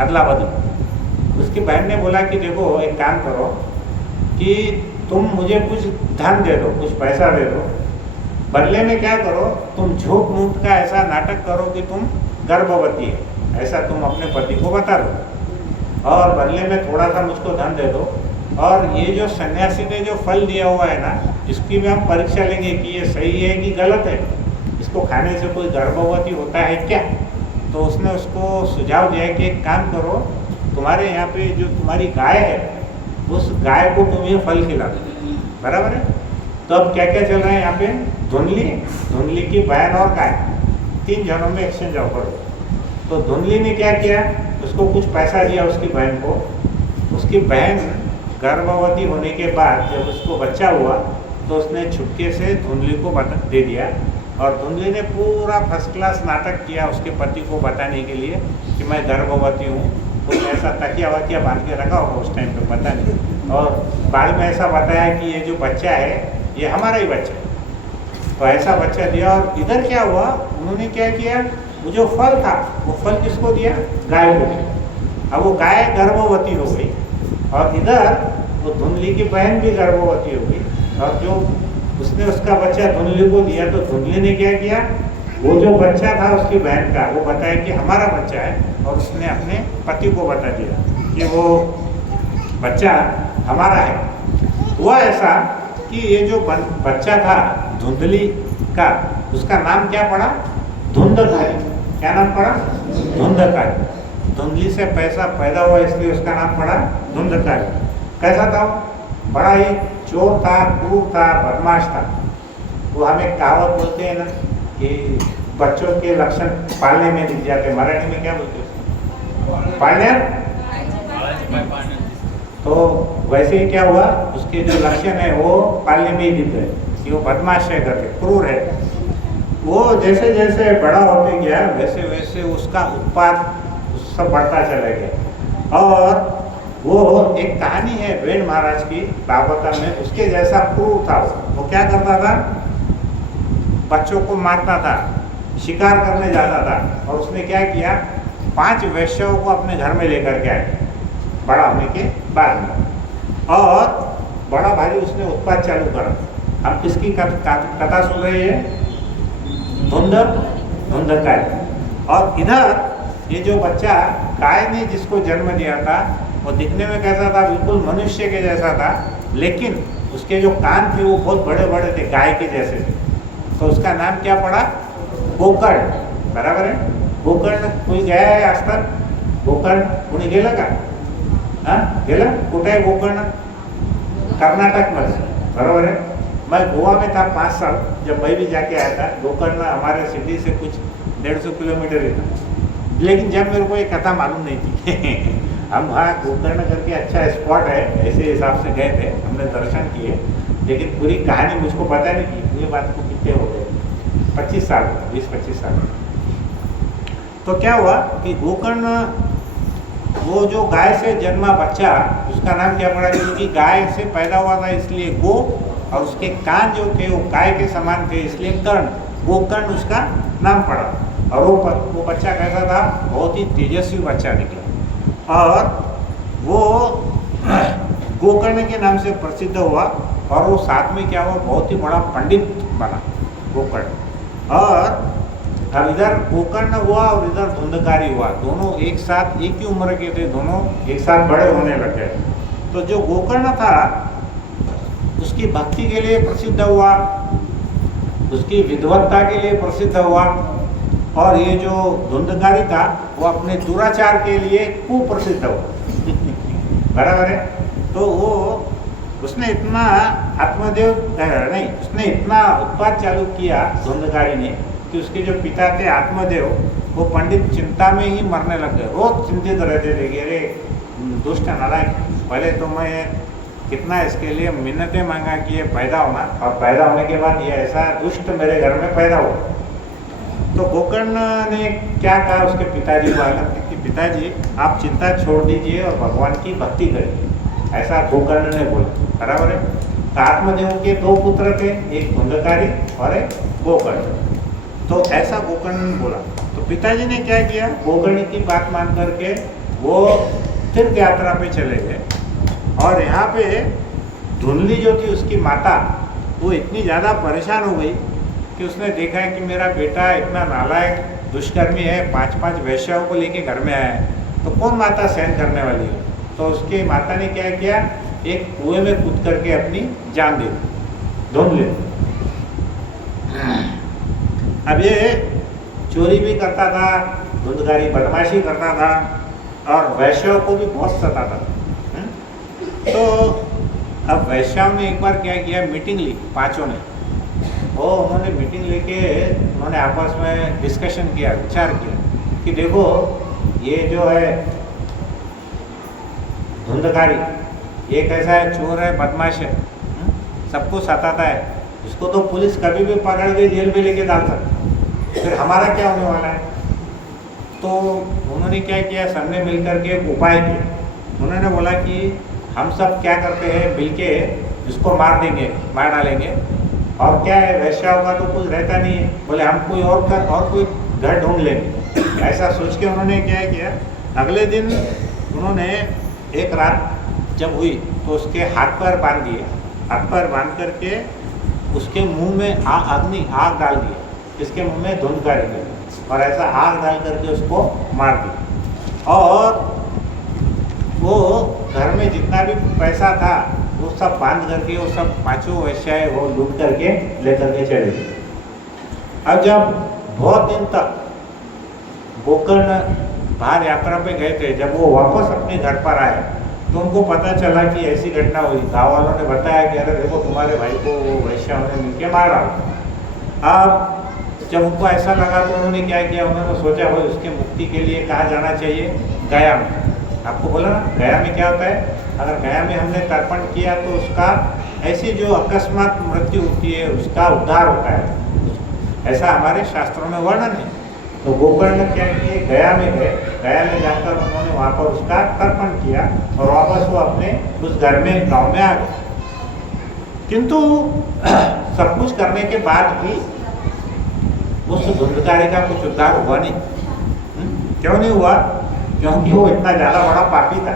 अदला बदल। उसकी बहन ने बोला कि देखो एक काम करो कि तुम मुझे कुछ धन दे दो, कुछ पैसा दे दो, बदले में क्या करो, तुम झूठ मूठ का ऐसा नाटक करो कि तुम गर्भवती है, ऐसा तुम अपने पति को बता दो, और बदले में थोड़ा सा मुझको धन दे दो, और ये जो सन्यासी ने जो फल दिया हुआ है ना, इसकी भी हम परीक्षा लेंगे कि ये सही है कि गलत है, इसको खाने से कोई गर्भवती होता है क्या। तो उसने उसको सुझाव दिया कि एक काम करो, तुम्हारे यहाँ पे जो तुम्हारी गाय है उस गाय को तुम ये फल खिला दो, बराबर है। तो अब क्या क्या चल रहा है यहाँ पे, धुंधली की बहन और गाय, 3 जनों में एक्सचेंज ऑफर हो। तो धुंधली ने क्या किया, उसको कुछ पैसा दिया उसकी बहन को। उसकी बहन गर्भवती होने के बाद जब उसको बच्चा हुआ तो उसने छुटके से धुंधली को दे दिया, और धुंधली ने पूरा फर्स्ट क्लास नाटक किया उसके पति को बताने के लिए कि मैं गर्भवती हूँ, कुछ ऐसा तकिया वकिया बांध के रखा होगा उस टाइम पे, पता नहीं। और बाद में ऐसा बताया कि ये जो बच्चा है ये हमारा ही बच्चा है। तो ऐसा बच्चा दिया। और इधर क्या हुआ, उन्होंने क्या किया, वो जो फल था वो फल किसको दिया, गाय को दिया। अब वो गाय गर्भवती हो गई और इधर वो धुंधली की बहन भी गर्भवती हो गई। और जो उसने उसका बच्चा धुंधली को दिया तो धुंधली ने क्या किया, वो जो बच्चा था उसकी बहन का वो बताया कि हमारा बच्चा है, और उसने अपने पति को बता दिया कि वो बच्चा हमारा है। हुआ ऐसा कि ये जो बच्चा था धुंधली का, उसका नाम क्या पड़ा, धुंधकारी। क्या नाम पड़ा, धुंधकारी। धुंधली से पैसा पैदा हुआ इसलिए उसका नाम पड़ा धुंधकारी। कैसा था, बड़ा ही चोर था, क्रूर था, बदमाश था। वो हमें कहावत बोलते हैं ना कि बच्चों के लक्षण पालने में दिख जाते, मराठी में क्या बोलते हैं, पालने। तो वैसे ही क्या हुआ, उसके जो लक्षण है वो पालने में ही दिख गए कि वो बदमाश है, करके क्रूर है। वो जैसे जैसे बड़ा होते गया वैसे वैसे उसका उत्पाद सब बढ़ता चला गया। और वो एक कहानी है वेद महाराज की भागवतम में, उसके जैसा क्रूर था। वो क्या करता था, बच्चों को मारता था, शिकार करने जाता था। और उसने क्या किया, 5 वैश्यों को अपने घर में लेकर के आया बड़ा होने के बाद में। और बड़ा भारी उसने उत्पाद चालू करा। अब किसकी कथा सुन रही है, धुंधकारी। और इधर ये जो बच्चा गाय ने जिसको जन्म दिया था वो दिखने में कैसा था, बिल्कुल मनुष्य के जैसा था, लेकिन उसके जो कान थे वो बहुत बड़े बड़े थे, गाय के जैसे थे। तो उसका नाम क्या पड़ा, गोकर्ण। बराबर है, गोकर्ण। कोई गया है आज तक गोकर्ण, कोणी गेला का, हाँ गेला, कुठे आहे गोकर्ण, कर्नाटक में, बराबर है। मैं गोवा में था 5 साल, जब मैं भी जाके आया था। गोकर्ण हमारे सिटी से कुछ 150 किलोमीटर ही था, लेकिन जब मेरे को ये कथा मालूम नहीं थी हम वहाँ गोकर्ण करके अच्छा स्पॉट है ऐसे हिसाब से गए थे, हमने दर्शन किए, लेकिन पूरी कहानी मुझको पता नहीं थी। ये बात को कितने हो गए, 25 साल, 20-25 साल। तो क्या हुआ कि गोकर्ण वो जो गाय से जन्मा बच्चा, उसका नाम क्या पड़ा, क्योंकि गाय से पैदा हुआ था इसलिए गो, और उसके कान जो थे वो गाय के समान थे इसलिए कर्ण, गोकर्ण उसका नाम पड़ा। और वो बच्चा कैसा था, बहुत ही तेजस्वी बच्चा निकला। और वो गोकर्ण के नाम से प्रसिद्ध हुआ। और वो साथ में क्या हुआ, बहुत ही बड़ा पंडित बना गोकर्ण। और अब इधर गोकर्ण हुआ और इधर धुंधकारी हुआ, दोनों एक साथ एक ही उम्र के थे, दोनों एक साथ बड़े होने लग गए। तो जो गोकर्ण था उसकी भक्ति के लिए प्रसिद्ध हुआ, उसकी विद्वत्ता के लिए प्रसिद्ध हुआ। और ये जो धुंधकारी था वो अपने दुराचार के लिए कुप्रसिद्ध हुआ बराबर है। तो वो उसने इतना आत्मदेव नहीं, उसने इतना उत्पाद चालू किया धुंधकारी ने कि उसके जो पिता थे आत्मदेव, वो पंडित चिंता में ही मरने लग गए। रोज चिंतित रहते थे कि अरे दुष्ट नालायक, पहले तो मैं कितना इसके लिए मिन्नतें मांगा कि ये पैदा होना, और पैदा होने के बाद ये ऐसा दुष्ट मेरे घर में पैदा हुआ। तो गोकर्ण ने क्या कहा उसके पिताजी को आकर कि पिताजी आप चिंता छोड़ दीजिए और भगवान की भक्ति करिए, ऐसा गोकर्ण ने बोला। बराबर है। तो आत्मदेव के 2 पुत्र थे, एक धुंधकारी और एक गोकर्ण। तो ऐसा गोकर्ण ने बोला। तो पिताजी ने क्या किया, गोकर्ण की बात मान करके वो तीर्थ यात्रा पे चले गए। और यहाँ पे धुंधली जो थी उसकी माता, वो इतनी ज़्यादा परेशान हो गई कि उसने देखा है कि मेरा बेटा इतना नालायक दुष्कर्मी है, 5-5 वैश्याओं को लेके घर में आया है, तो कौन माता सहन करने वाली है। तो उसकी माता ने क्या किया, एक कुएं में कूद करके अपनी जान दे दी धुंधली। अब ये चोरी भी करता था, धुंधकारी बदमाशी करता था, और वैश्याओं को भी बहुत सताता था। तो अब वैश्याओं ने एक बार क्या किया, मीटिंग ली 5 ने। वो उन्होंने मीटिंग लेके उन्होंने आपस में डिस्कशन किया, विचार किया कि देखो ये जो है धुंधकारी, ये कैसा है, चोर है, बदमाश है, सबको सताता है, इसको तो पुलिस कभी भी पकड़ के जेल में लेके डाल सकती, फिर हमारा क्या होने वाला है। तो उन्होंने क्या किया, सबने मिलकर के एक उपाय किया। उन्होंने बोला कि हम सब क्या करते हैं, मिलके इसको मार देंगे, मार डालेंगे, और क्या है, वैश्याओं का तो कुछ रहता नहीं है, बोले हम कोई और कोई घर ढूंढ लेंगे। ऐसा सोच के उन्होंने क्या किया, अगले दिन उन्होंने एक रात जब हुई तो उसके हाथ पैर बांध दिए, हाथ पैर बांध करके उसके मुंह में आग डाल दी, इसके मुंह में धुंधकारी दी, और ऐसा आग डाल करके उसको मार दी। और वो घर में जितना भी पैसा था वो सब बांध करके, वो सब पांचों वैश्याएं वो लूट करके लेकर के चले गए। अब जब बहुत दिन तक गोकर्ण बाहर यात्रा पे गए थे, जब वो वापस अपने घर पर आए तो उनको पता चला कि ऐसी घटना हुई। गाँव वालों ने बताया कि अरे देखो तुम्हारे भाई को वो वैश्याओं ने मिलके मारा। अब जब उनको ऐसा लगा तो उन्होंने क्या किया, उन्होंने सोचा भाई उसके मुक्ति के लिए कहाँ जाना चाहिए, गया में। आपको बोला ना गया में क्या होता है, अगर गया में हमने तर्पण किया तो उसका ऐसी जो अकस्मात मृत्यु होती है उसका उद्धार होता है, ऐसा हमारे शास्त्रों में वर्णन है। तो गोकर्ण क्या किए, गया में गए, गया में जाकर उन्होंने वहाँ पर उसका तर्पण किया और वापस वो अपने उस घर में गाँव में आ गए। किंतु सब कुछ करने के बाद भी उस धुंधकारी का कुछ उद्धार हुआ नहीं। क्यों नहीं हुआ? क्योंकि वो इतना ज़्यादा बड़ा पापी था।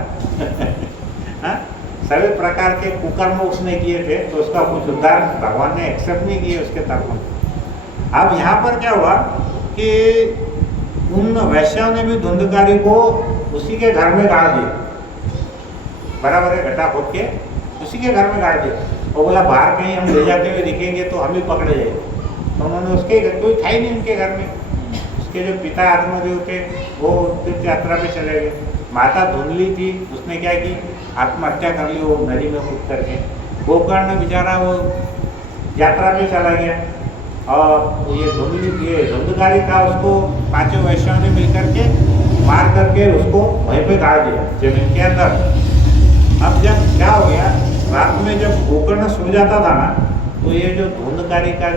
सभी प्रकार के कुकर्म उसने किए थे, तो उसका कुछ उद्धार भगवान ने एक्सेप्ट नहीं किए उसके तर्पण। अब यहाँ पर क्या हुआ कि उन वैश्यों ने भी धुंधकारी को उसी के घर में गाड़ दिया, बराबर है, गड्ढा खोद के उसी के घर में गाड़ दिया। और बोला बाहर कहीं हम ले जाते हुए दिखेंगे तो हम ही पकड़े जाएंगे। तो उन्होंने उसके कोई था ही नहीं उनके घर में। उसके जो पिता आत्मदेव थे वो तीर्थ यात्रा पे चले गए। माता धुंधली थी, उसने क्या की, आत्महत्या कर ली वो नदी में कूद करके। गोकर्ण बेचारा वो यात्रा पे चला गया, और ये धुंधकारी था, उसको पांचों वैश्यों ने मिलकर के मार करके उसको वहीं पे गाड़ दिया जमीन के अंदर। अब जब क्या हो गया, रात में जब गोकर्ण सो जाता था ना, तो ये जो धुंधकारी का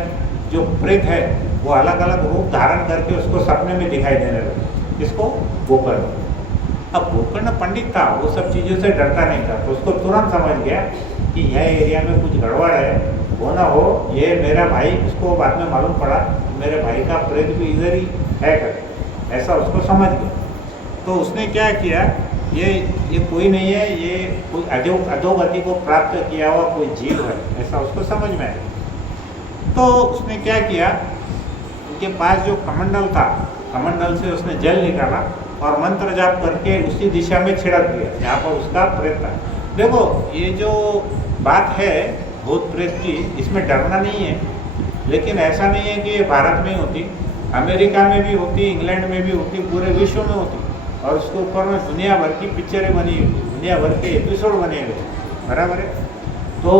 जो प्रेत है वो अलग अलग रूप धारण करके उसको सपने में दिखाई देने लगे। इसको गोकर्ण। अब गोकर्ण पंडित था, वो सब चीज़ों से डरता नहीं था, तो उसको तुरंत समझ गया कि यह एरिया में कुछ गड़बड़ है, वो ना हो ये मेरा भाई। उसको बाद में मालूम पड़ा मेरे भाई का प्रेत भी इधर ही है कर, ऐसा उसको समझ गया। तो उसने क्या किया, ये कोई नहीं है, ये कोई अधोगति को प्राप्त किया हुआ कोई जीव है, ऐसा उसको समझ में आया। तो उसने क्या किया, उनके पास जो कमंडल था, कमंडल से उसने जल निकाला और मंत्र जाप करके उसी दिशा में छिड़क दिया जहाँ पर उसका प्रेत था। देखो ये जो बात है भूत प्रेत की, इसमें डरना नहीं है, लेकिन ऐसा नहीं है कि ये भारत में ही होती, अमेरिका में भी होती, इंग्लैंड में भी होती, पूरे विश्व में होती। और उसके ऊपर में दुनिया भर की पिक्चरें बनी हुई, दुनिया भर के एपिसोड बने हुए, बराबर है। तो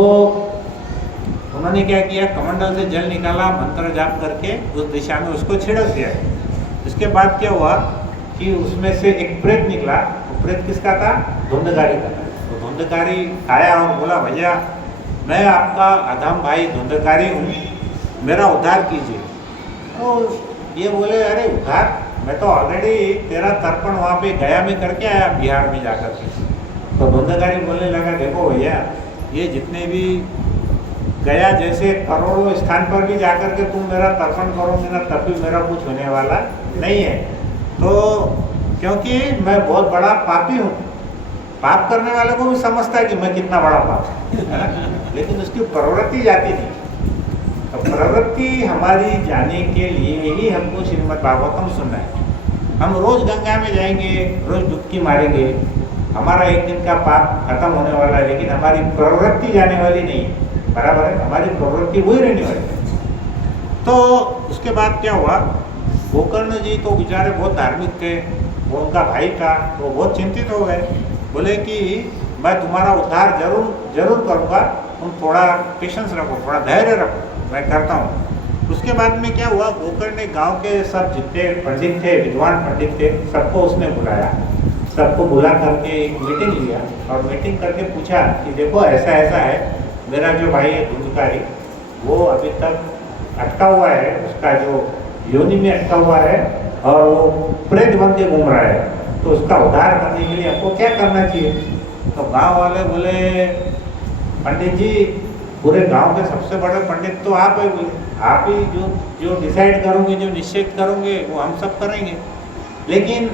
उन्होंने क्या किया, कमंडल से जल निकाला, मंत्र जाप करके उस दिशा में उसको छिड़क दिया। इसके बाद क्या हुआ कि उसमें से एक प्रेत निकला। वो प्रेत किसका था? धुंधकारी का था। तो धुंधकारी आया और बोला भैया मैं आपका अधम भाई धुंधकारी हूँ, मेरा उद्धार कीजिए। तो ये बोले अरे उद्धार, मैं तो ऑलरेडी तेरा तर्पण वहाँ पे गया में करके आया, बिहार में जाकर के। तो धुंधकारी बोलने लगा देखो भैया, ये जितने भी गया जैसे करोड़ों स्थान पर भी जाकर के तुम मेरा तर्पण करोगे ना, तब भी मेरा कुछ होने वाला नहीं है। तो क्योंकि मैं बहुत बड़ा पापी हूँ, पाप करने वाले को भी समझता है कि मैं कितना बड़ा पाप है, लेकिन उसकी प्रवृत्ति जाती नहीं। तो प्रवृत्ति हमारी जाने के लिए ही हमको श्रीमद् भागवतम सुनना है। हम रोज गंगा में जाएंगे, रोज डुबकी मारेंगे, हमारा एक दिन का पाप खत्म होने वाला है, लेकिन हमारी प्रवृत्ति जाने वाली नहीं, बराबर है, हमारी प्रवृत्ति वही रहने वाली। तो उसके बाद क्या हुआ, गोकर्ण जी तो बेचारे बहुत धार्मिक थे, वो उनका भाई था, तो बहुत चिंतित हो गए। बोले कि मैं तुम्हारा उद्धार जरूर करूँगा, तुम थोड़ा पेशेंस रखो, थोड़ा धैर्य रखो, मैं करता हूँ। उसके बाद में क्या हुआ, गोकर्ण ने गांव के सब जितने पंडित थे, विद्वान पंडित थे, सबको उसने बुलाया। सबको बुला करके एक मीटिंग लिया और मीटिंग करके पूछा कि देखो ऐसा ऐसा है, मेरा जो भाई है धुंधकारी, वो अभी तक अटका हुआ है, उसका जो योनि में अटका हुआ है, और वो प्रेत बन के घूम रहा है, तो उसका उद्धार करने के लिए आपको क्या करना चाहिए? तो गांव वाले बोले, पंडित जी पूरे गांव के सबसे बड़े पंडित तो आप है, बोले आप ही जो जो डिसाइड करोगे, जो निश्चित करोगे वो हम सब करेंगे। लेकिन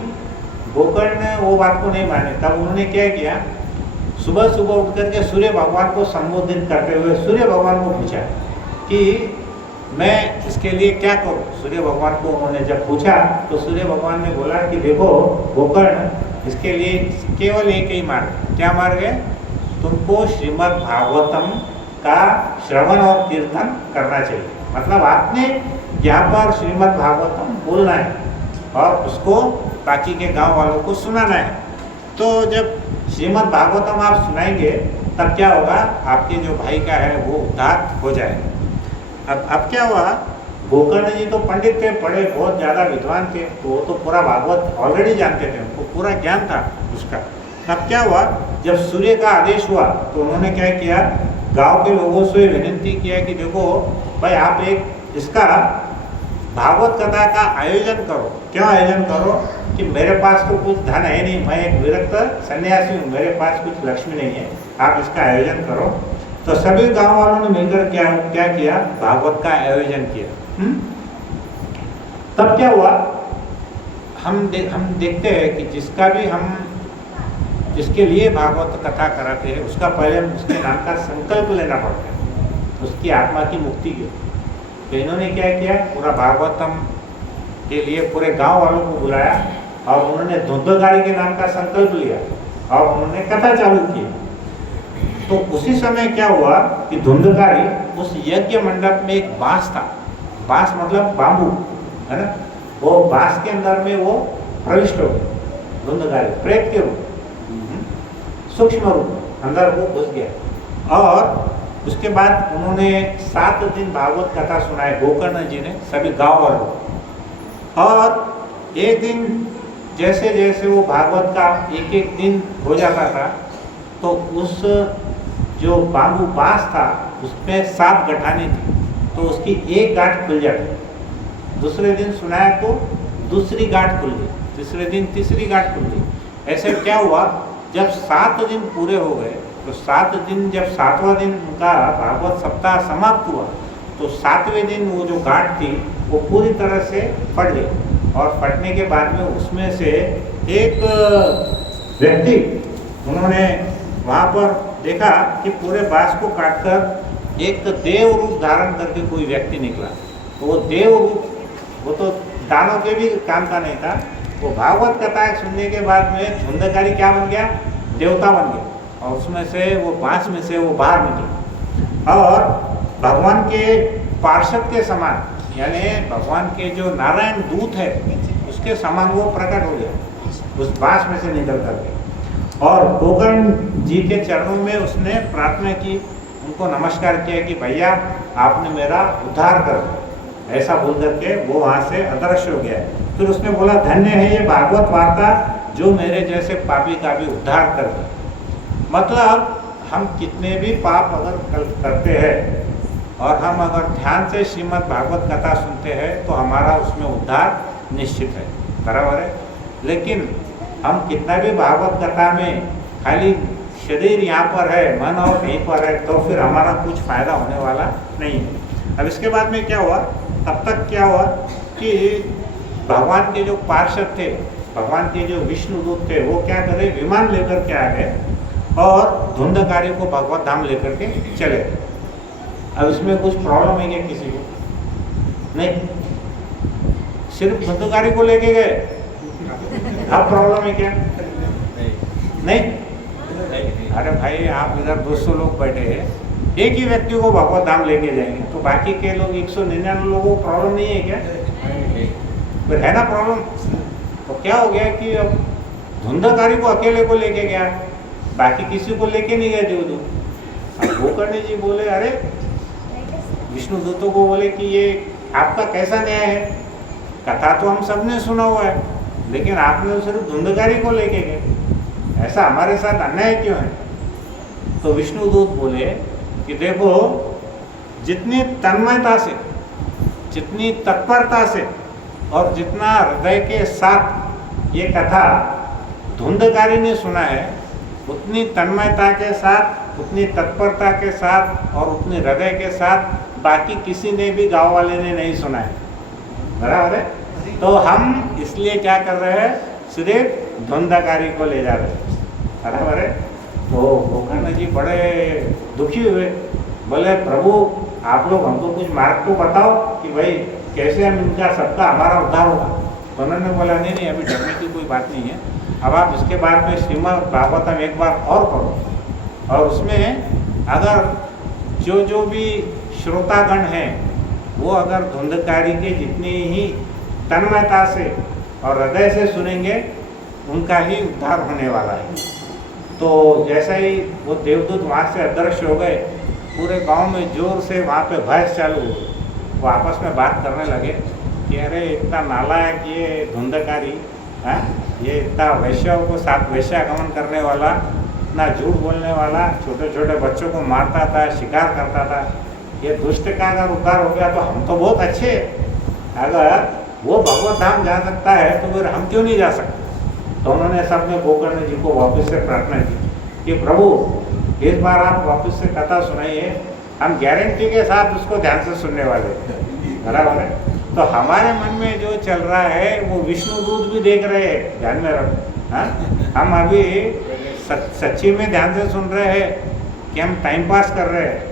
गोकर्ण ने वो बात को नहीं माने। तब उन्होंने क्या किया, सुबह सुबह उठ करके सूर्य भगवान को संबोधित करते हुए सूर्य भगवान को पूछा कि मैं इसके लिए क्या करूं। सूर्य भगवान को उन्होंने जब पूछा तो सूर्य भगवान ने बोला कि देखो गोकर्ण, इसके लिए केवल एक ही मार्ग। क्या मार्ग है? तुमको श्रीमद् भागवतम का श्रवण और कीर्तन करना चाहिए। मतलब आपने यहाँ पर श्रीमद् भागवतम बोलना है और उसको बाकी के गांव वालों को सुनाना है। तो जब श्रीमद् भागवतम आप सुनाएंगे तब क्या होगा, आपके जो भाई का है वो उद्धार हो जाएगा। अब क्या हुआ, गोकर्ण जी तो पंडित थे, पढ़े, बहुत ज़्यादा विद्वान थे, तो वो तो पूरा भागवत ऑलरेडी जानते थे, उनको पूरा ज्ञान था उसका। अब क्या हुआ, जब सूर्य का आदेश हुआ तो उन्होंने क्या किया, गांव के लोगों से विनती किया कि देखो भाई आप एक इसका भागवत कथा का आयोजन करो। क्यों आयोजन करो? कि मेरे पास तो कुछ धन है नहीं, मैं एक विरक्त सन्यासी हूँ, मेरे पास कुछ लक्ष्मी नहीं है, आप इसका आयोजन करो। तो सभी गांव वालों ने मिलकर क्या किया, भागवत का आयोजन किया। तब क्या हुआ, हम देखते हैं कि जिसका भी हम जिसके लिए भागवत कथा कराते हैं उसका पहले उसके नाम का संकल्प लेना पड़ता है, उसकी आत्मा की मुक्ति के। तो इन्होंने क्या किया, पूरा भागवतम के लिए पूरे गांव वालों को बुलाया और उन्होंने धुंधकारी के नाम का संकल्प लिया और उन्होंने कथा चालू की। तो उसी समय क्या हुआ कि धुंधकारी, उस यज्ञ मंडप में एक बांस था, बांस मतलब बांबू है ना, वो बांस के अंदर में वो प्रविष्ट हो गए। धुंधकारी प्रेत के रूप, सूक्ष्म रूप अंदर वो घुस गया। और उसके बाद उन्होंने 7 दिन भागवत कथा सुनाई गोकर्ण जी ने सभी गांव वालों को। और एक दिन जैसे जैसे वो भागवत का एक एक दिन हो जाता था तो उस जो बांबू बांस था उसमें 7 गठाने थी, तो उसकी एक गांठ खुल जाती। दूसरे दिन सुनाया तो दूसरी गांठ खुल गई, तीसरे दिन तीसरी गांठ खुल गई। ऐसे क्या हुआ, जब 7 दिन पूरे हो गए तो 7 दिन, जब 7वां दिन उनका भागवत सप्ताह समाप्त हुआ तो 7वें दिन वो जो गांठ थी वो पूरी तरह से फट गई। और फटने के बाद में उसमें से एक व्यक्ति, उन्होंने वहाँ पर देखा कि पूरे बांस को काटकर एक देव रूप धारण करके कोई व्यक्ति निकला। तो वो देव रूप, वो तो दानों के भी काम का नहीं था, वो भागवत कथा सुनने के बाद में धुंधकारी क्या बन गया, देवता बन गया। और उसमें से वो बांस में से वो बाहर निकला और भगवान के पार्षद के समान, यानी भगवान के जो नारायण दूत है उसके समान वो प्रकट हो गया उस बांस में से निकल करके। और गोकर्ण जी के चरणों में उसने प्रार्थना की, उनको नमस्कार किया कि भैया आपने मेरा उद्धार कर दिया, ऐसा बोल करके वो वहाँ से अदृश्य हो गया। फिर उसने बोला, धन्य है ये भागवत वार्ता जो मेरे जैसे पापी का भी उद्धार कर दे। मतलब हम कितने भी पाप अगर करते हैं और हम अगर ध्यान से श्रीमद् भागवत कथा सुनते हैं तो हमारा उसमें उद्धार निश्चित है, बराबर है। लेकिन हम कितना भी भागवत कथा में खाली शरीर यहाँ पर है, मन और यहीं पर है, तो फिर हमारा कुछ फायदा होने वाला नहीं है। अब इसके बाद में क्या हुआ, तब तक क्या हुआ कि भगवान के जो पार्षद थे, भगवान के जो विष्णु दूत थे, वो क्या करे, विमान लेकर के आ गए और धुंधकारी को भगवत धाम लेकर के चले गए। अब इसमें कुछ प्रॉब्लम है क्या किसी को? नहीं, सिर्फ धुंधकारी को लेके गए, अब प्रॉब्लम है क्या? नहीं। अरे भाई आप इधर 200 लोग बैठे हैं, एक ही व्यक्ति को भगवत धाम लेके जाएंगे तो बाकी के लोग 199 लोगों को प्रॉब्लम नहीं है क्या? फिर है ना प्रॉब्लम। तो क्या हो गया कि अब धुंधकारी को अकेले को लेके गया, बाकी किसी को लेके नहीं गए देवदूत। अब गोकर्ण जी बोले, अरे विष्णु दूतों को बोले कि ये आपका कैसा न्याय है, कथा तो हम सब ने सुना हुआ है लेकिन आपने तो सिर्फ धुंधकारी को लेके गए, ऐसा हमारे साथ अन्याय क्यों है? तो विष्णु दूत बोले कि देखो, जितनी तन्मयता से, जितनी तत्परता से और जितना हृदय के साथ ये कथा धुंधकारी ने सुना है, उतनी तन्मयता के साथ, उतनी तत्परता के साथ और उतनी हृदय के साथ बाकी किसी ने भी, गाँव वाले ने नहीं सुना है। बराबर है। तो हम इसलिए क्या कर रहे हैं, सिर्फ धुंधकारी को ले जा रहे हैं। बराबर है। तो गोकर्ण जी बड़े दुखी हुए, बोले प्रभु आप लोग हमको कुछ मार्ग तो बताओ कि भाई कैसे हम इनका सबका हमारा उद्धार होगा। तो उन्होंने बोला नहीं नहीं, अभी डरने की कोई बात नहीं है, अब आप इसके बाद में श्रीमद् भागवतम एक बार और पढ़ो, और उसमें अगर जो भी श्रोतागण हैं वो अगर धुंधकारी के जितनी ही तन्मयता से और हृदय से सुनेंगे, उनका ही उद्धार होने वाला है। तो जैसा ही वो देवदूत वहाँ से अदृश्य हो गए, पूरे गांव में जोर से वहाँ पे बहस चालू हो। वो आपस में बात करने लगे कि अरे इतना नालायक ये धुंधकारी, ये इतना वैश्यों को साथ वैश्यागमन करने वाला, इतना झूठ बोलने वाला, छोटे छोटे बच्चों को मारता था, शिकार करता था, ये दुष्ट का अगर उद्धार हो गया तो हम तो बहुत अच्छे, अगर वो भगवत धाम जा सकता है तो फिर हम क्यों नहीं जा सकते। तो उन्होंने सबने गोकर्ण जी को वापस से प्रार्थना की कि प्रभु इस बार आप वापस से कथा सुनाइए, हम गारंटी के साथ उसको ध्यान से सुनने वाले हैं। बराबर है। तो हमारे मन में जो चल रहा है वो विष्णु दूत भी देख रहे हैं, ध्यान में रखो। हाँ, हम अभी सच्ची में ध्यान से सुन रहे हैं कि हम टाइम पास कर रहे हैं।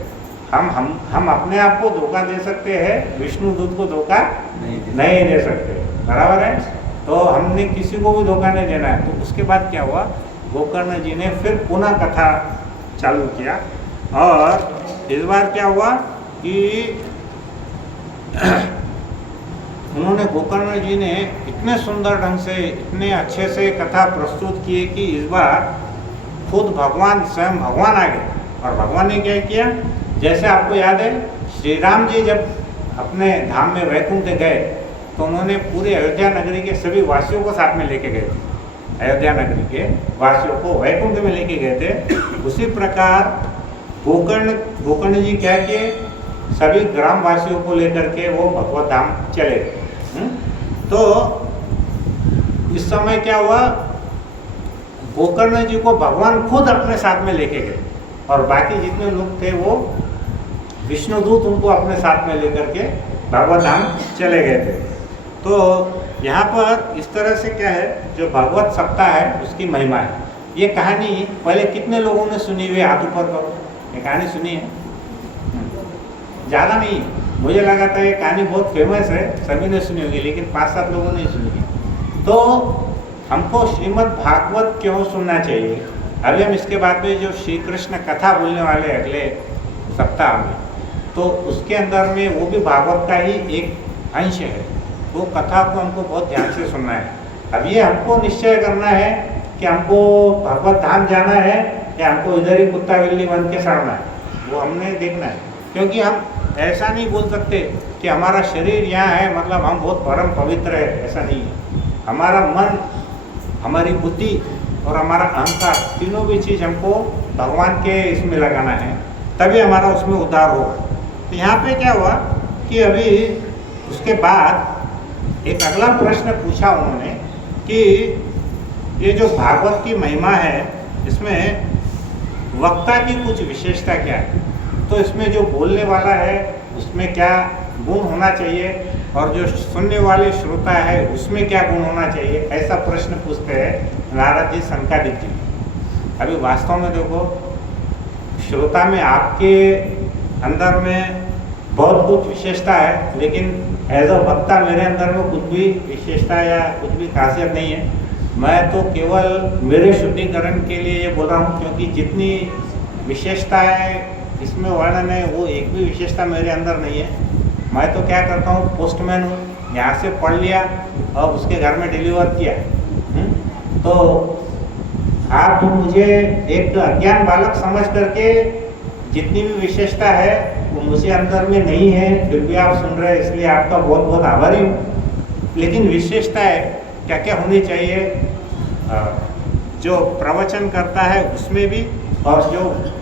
हम अपने आप को धोखा दे सकते हैं, विष्णु दूत को धोखा नहीं दे सकते। बराबर है। तो हमने किसी को भी धोखा नहीं देना है। तो उसके बाद क्या हुआ, गोकर्ण जी ने फिर पुनः कथा चालू किया, और इस बार क्या हुआ कि उन्होंने, गोकर्ण जी ने इतने सुंदर ढंग से, इतने अच्छे से कथा प्रस्तुत किए कि इस बार खुद भगवान, स्वयं भगवान आ गए। और भगवान ने क्या किया, जैसे आपको याद है श्री राम जी जब अपने धाम में वैकुंठ गए तो उन्होंने पूरे अयोध्या नगरी के सभी वासियों को साथ में लेके गए थे। अयोध्या नगरी के वासियों को वैकुंठ में लेके गए थे। उसी प्रकार गोकर्ण जी क्या किए, सभी ग्रामवासियों को लेकर के वो भगवत धाम चले गए। तो इस समय क्या हुआ, गोकर्ण जी को भगवान खुद अपने साथ में लेके गए, और बाकी जितने लोग थे वो विष्णुदूत उनको अपने साथ में लेकर के भगवत धाम चले गए थे। तो यहाँ पर इस तरह से क्या है, जो भागवत सप्ताह है उसकी महिमा है। ये कहानी पहले कितने लोगों ने सुनी हुई, हाथ ऊपर करो। ये कहानी सुनी है? ज़्यादा नहीं, मुझे लगा था ये कहानी बहुत फेमस है, सभी ने सुनी होगी, लेकिन 5-7 लोगों ने सुनी। तो हमको श्रीमद् भागवत क्यों सुनना चाहिए, अभी हम इसके बाद में जो श्री कृष्ण कथा बोलने वाले अगले सप्ताह में, तो उसके अंदर में वो भी भागवत का ही एक अंश है। वो कथा को हमको बहुत ध्यान से सुनना है। अब ये हमको निश्चय करना है कि हमको भगवत धाम जाना है या हमको इधर ही कुत्ता बिल्ली बन के सड़ना है, वो हमने देखना है। क्योंकि हम ऐसा नहीं बोल सकते कि हमारा शरीर यहाँ है मतलब हम बहुत परम पवित्र है, ऐसा नहीं है। हमारा मन, हमारी बुद्धि और हमारा अहंकार, तीनों भी चीज़ हमको भगवान के इसमें लगाना है, तभी हमारा उसमें उद्धार होगा। तो यहाँ पे क्या हुआ कि अभी उसके बाद एक अगला प्रश्न पूछा उन्होंने कि ये जो भागवत की महिमा है इसमें वक्ता की कुछ विशेषता क्या है। तो इसमें जो बोलने वाला है उसमें क्या गुण होना चाहिए, और जो सुनने वाले श्रोता है उसमें क्या गुण होना चाहिए, ऐसा प्रश्न पूछते हैं नारद जी सनकादिक जी। अभी वास्तव में देखो, श्रोता में आपके अंदर में बहुत कुछ विशेषता है, लेकिन एज अ वक्ता मेरे अंदर में कुछ भी विशेषता या कुछ भी खासियत नहीं है। मैं तो केवल मेरे शुद्धिकरण के लिए ये बोल रहा हूँ, क्योंकि जितनी विशेषताएँ इसमें वर्णन है वो एक भी विशेषता मेरे अंदर नहीं है। मैं तो क्या करता हूँ, पोस्टमैन हूँ, यहाँ से पढ़ लिया और उसके घर में डिलीवर किया। तो आप मुझे एक अज्ञान बालक समझ करके जितनी भी विशेषता है वो मुझे अंदर में नहीं है, फिर भी आप सुन रहे हैं, इसलिए आपका बहुत बहुत आभारी हूँ। लेकिन विशेषताएँ क्या क्या होनी चाहिए, जो प्रवचन करता है उसमें भी और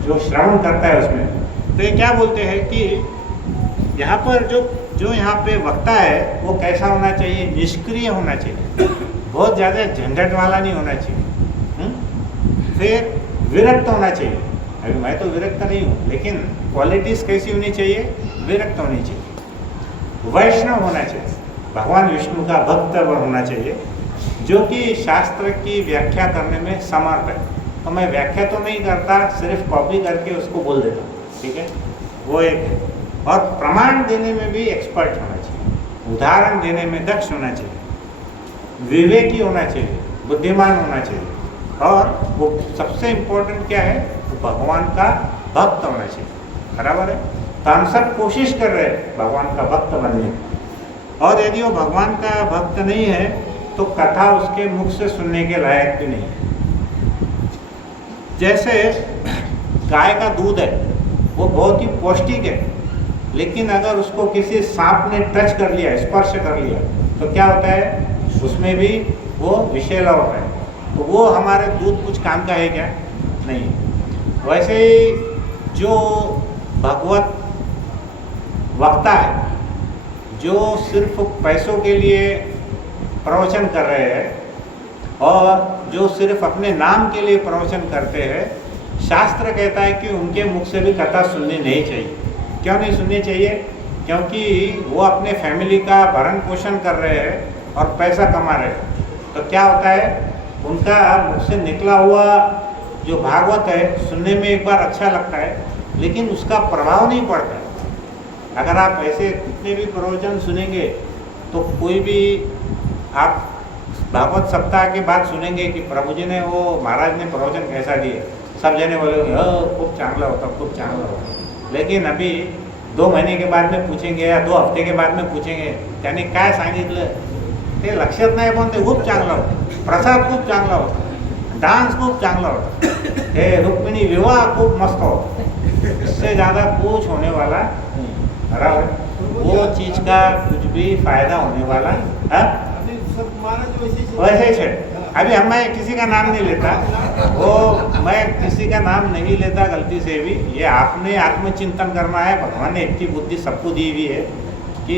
जो श्रवण करता है उसमें। तो ये क्या बोलते हैं कि यहाँ पर जो जो यहाँ पे वक्ता है वो कैसा होना चाहिए? निष्क्रिय होना चाहिए, बहुत ज़्यादा झंझट वाला नहीं होना चाहिए। फिर विरक्त होना चाहिए। अभी मैं तो विरक्त नहीं हूँ, लेकिन क्वालिटीज़ कैसी होनी चाहिए? विरक्त होनी चाहिए। वैष्णव होना चाहिए, भगवान विष्णु का भक्त होना चाहिए, जो कि शास्त्र की व्याख्या करने में समर्थ है। तो मैं व्याख्या तो नहीं करता, सिर्फ कॉपी करके उसको बोल देता हूँ, ठीक है, वो एक है। और प्रमाण देने में भी एक्सपर्ट होना चाहिए, उदाहरण देने में दक्ष होना चाहिए, विवेकी होना चाहिए, बुद्धिमान होना चाहिए, और वो सबसे इम्पोर्टेंट क्या है? वो भगवान का भक्त होना चाहिए। बराबर है? तो हम सब कोशिश कर रहे हैं भगवान का भक्त बनने की, और यदि वो भगवान का भक्त नहीं है तो कथा उसके मुख से सुनने के लायक भी नहीं है। जैसे गाय का दूध है, वो बहुत ही पौष्टिक है, लेकिन अगर उसको किसी सांप ने टच कर लिया, स्पर्श कर लिया, तो क्या होता है? उसमें भी वो विषैला होता है। तो वो हमारे दूध कुछ काम का है क्या? नहीं। वैसे ही जो भगवत वक्ता है, जो सिर्फ पैसों के लिए प्रवचन कर रहे हैं और जो सिर्फ अपने नाम के लिए प्रवचन करते हैं, शास्त्र कहता है कि उनके मुख से भी कथा सुननी नहीं चाहिए। क्यों नहीं सुननी चाहिए? क्योंकि वो अपने फैमिली का भरण पोषण कर रहे हैं और पैसा कमा रहे हैं। तो क्या होता है? उनका मुख से निकला हुआ जो भागवत है, सुनने में एक बार अच्छा लगता है, लेकिन उसका प्रभाव नहीं पड़ता। अगर आप ऐसे कितने भी प्रवचन सुनेंगे तो कोई भी आप भागवत सप्ताह के बाद सुनेंगे कि प्रभु जी ने, वो महाराज ने प्रवचन कैसा दिए, सब जने बोलेंगे खूब चांगला होता, खूब चांगला होता। लेकिन अभी 2 महीने के बाद में पूछेंगे या 2 हफ्ते के बाद में पूछेंगे त्याने काय सांगितलं, ते लक्षात नाही, पण ते खूप चांगला होता, प्रसाद खूप चांगला होता, डान्स खूप चांगला होता, हे रुक्मिणी विवाह खूप मस्त होता। इससे ज़्यादा कुछ होने वाला नहीं। बराबर? वो चीज़ का कुछ भी फायदा होने वाला है वैसे ही है। अभी हम, मैं किसी का नाम नहीं लेता, वो मैं किसी का नाम नहीं लेता गलती से भी। ये आपने आत्मचिंतन करना है। भगवान ने इतनी बुद्धि सबको दी हुई है कि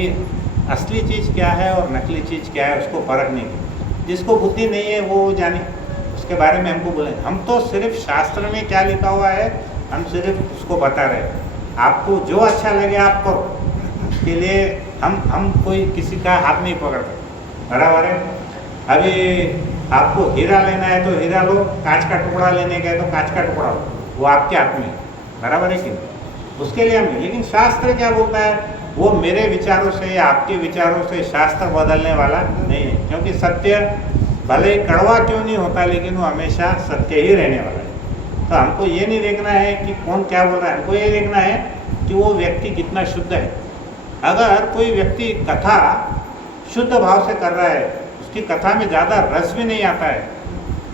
असली चीज़ क्या है और नकली चीज़ क्या है उसको फर्क नहीं। जिसको बुद्धि नहीं है वो जाने, उसके बारे में हमको बोलें। हम तो सिर्फ शास्त्र में क्या लिखा हुआ है हम सिर्फ उसको बता रहे हैं। आपको जो अच्छा लगे आप करो, उसके लिए हम कोई किसी का हाथ नहीं पकड़ते। बराबर है? अभी आपको हीरा लेना है तो हीरा लो, कांच का टुकड़ा लेने का है तो कांच का टुकड़ा लो, वो आपके हाथ में। बराबर है कि नहीं? उसके लिए हम, लेकिन शास्त्र क्या बोलता है? वो मेरे विचारों से या आपके विचारों से शास्त्र बदलने वाला नहीं है, क्योंकि सत्य भले ही कड़वा क्यों नहीं होता, लेकिन वो हमेशा सत्य ही रहने वाला है। तो हमको ये नहीं देखना है कि कौन क्या बोल रहा है, हमको ये देखना है कि वो व्यक्ति कितना शुद्ध है। अगर कोई व्यक्ति कथा शुद्ध भाव से कर रहा है, उसकी कथा में ज़्यादा रस भी नहीं आता है,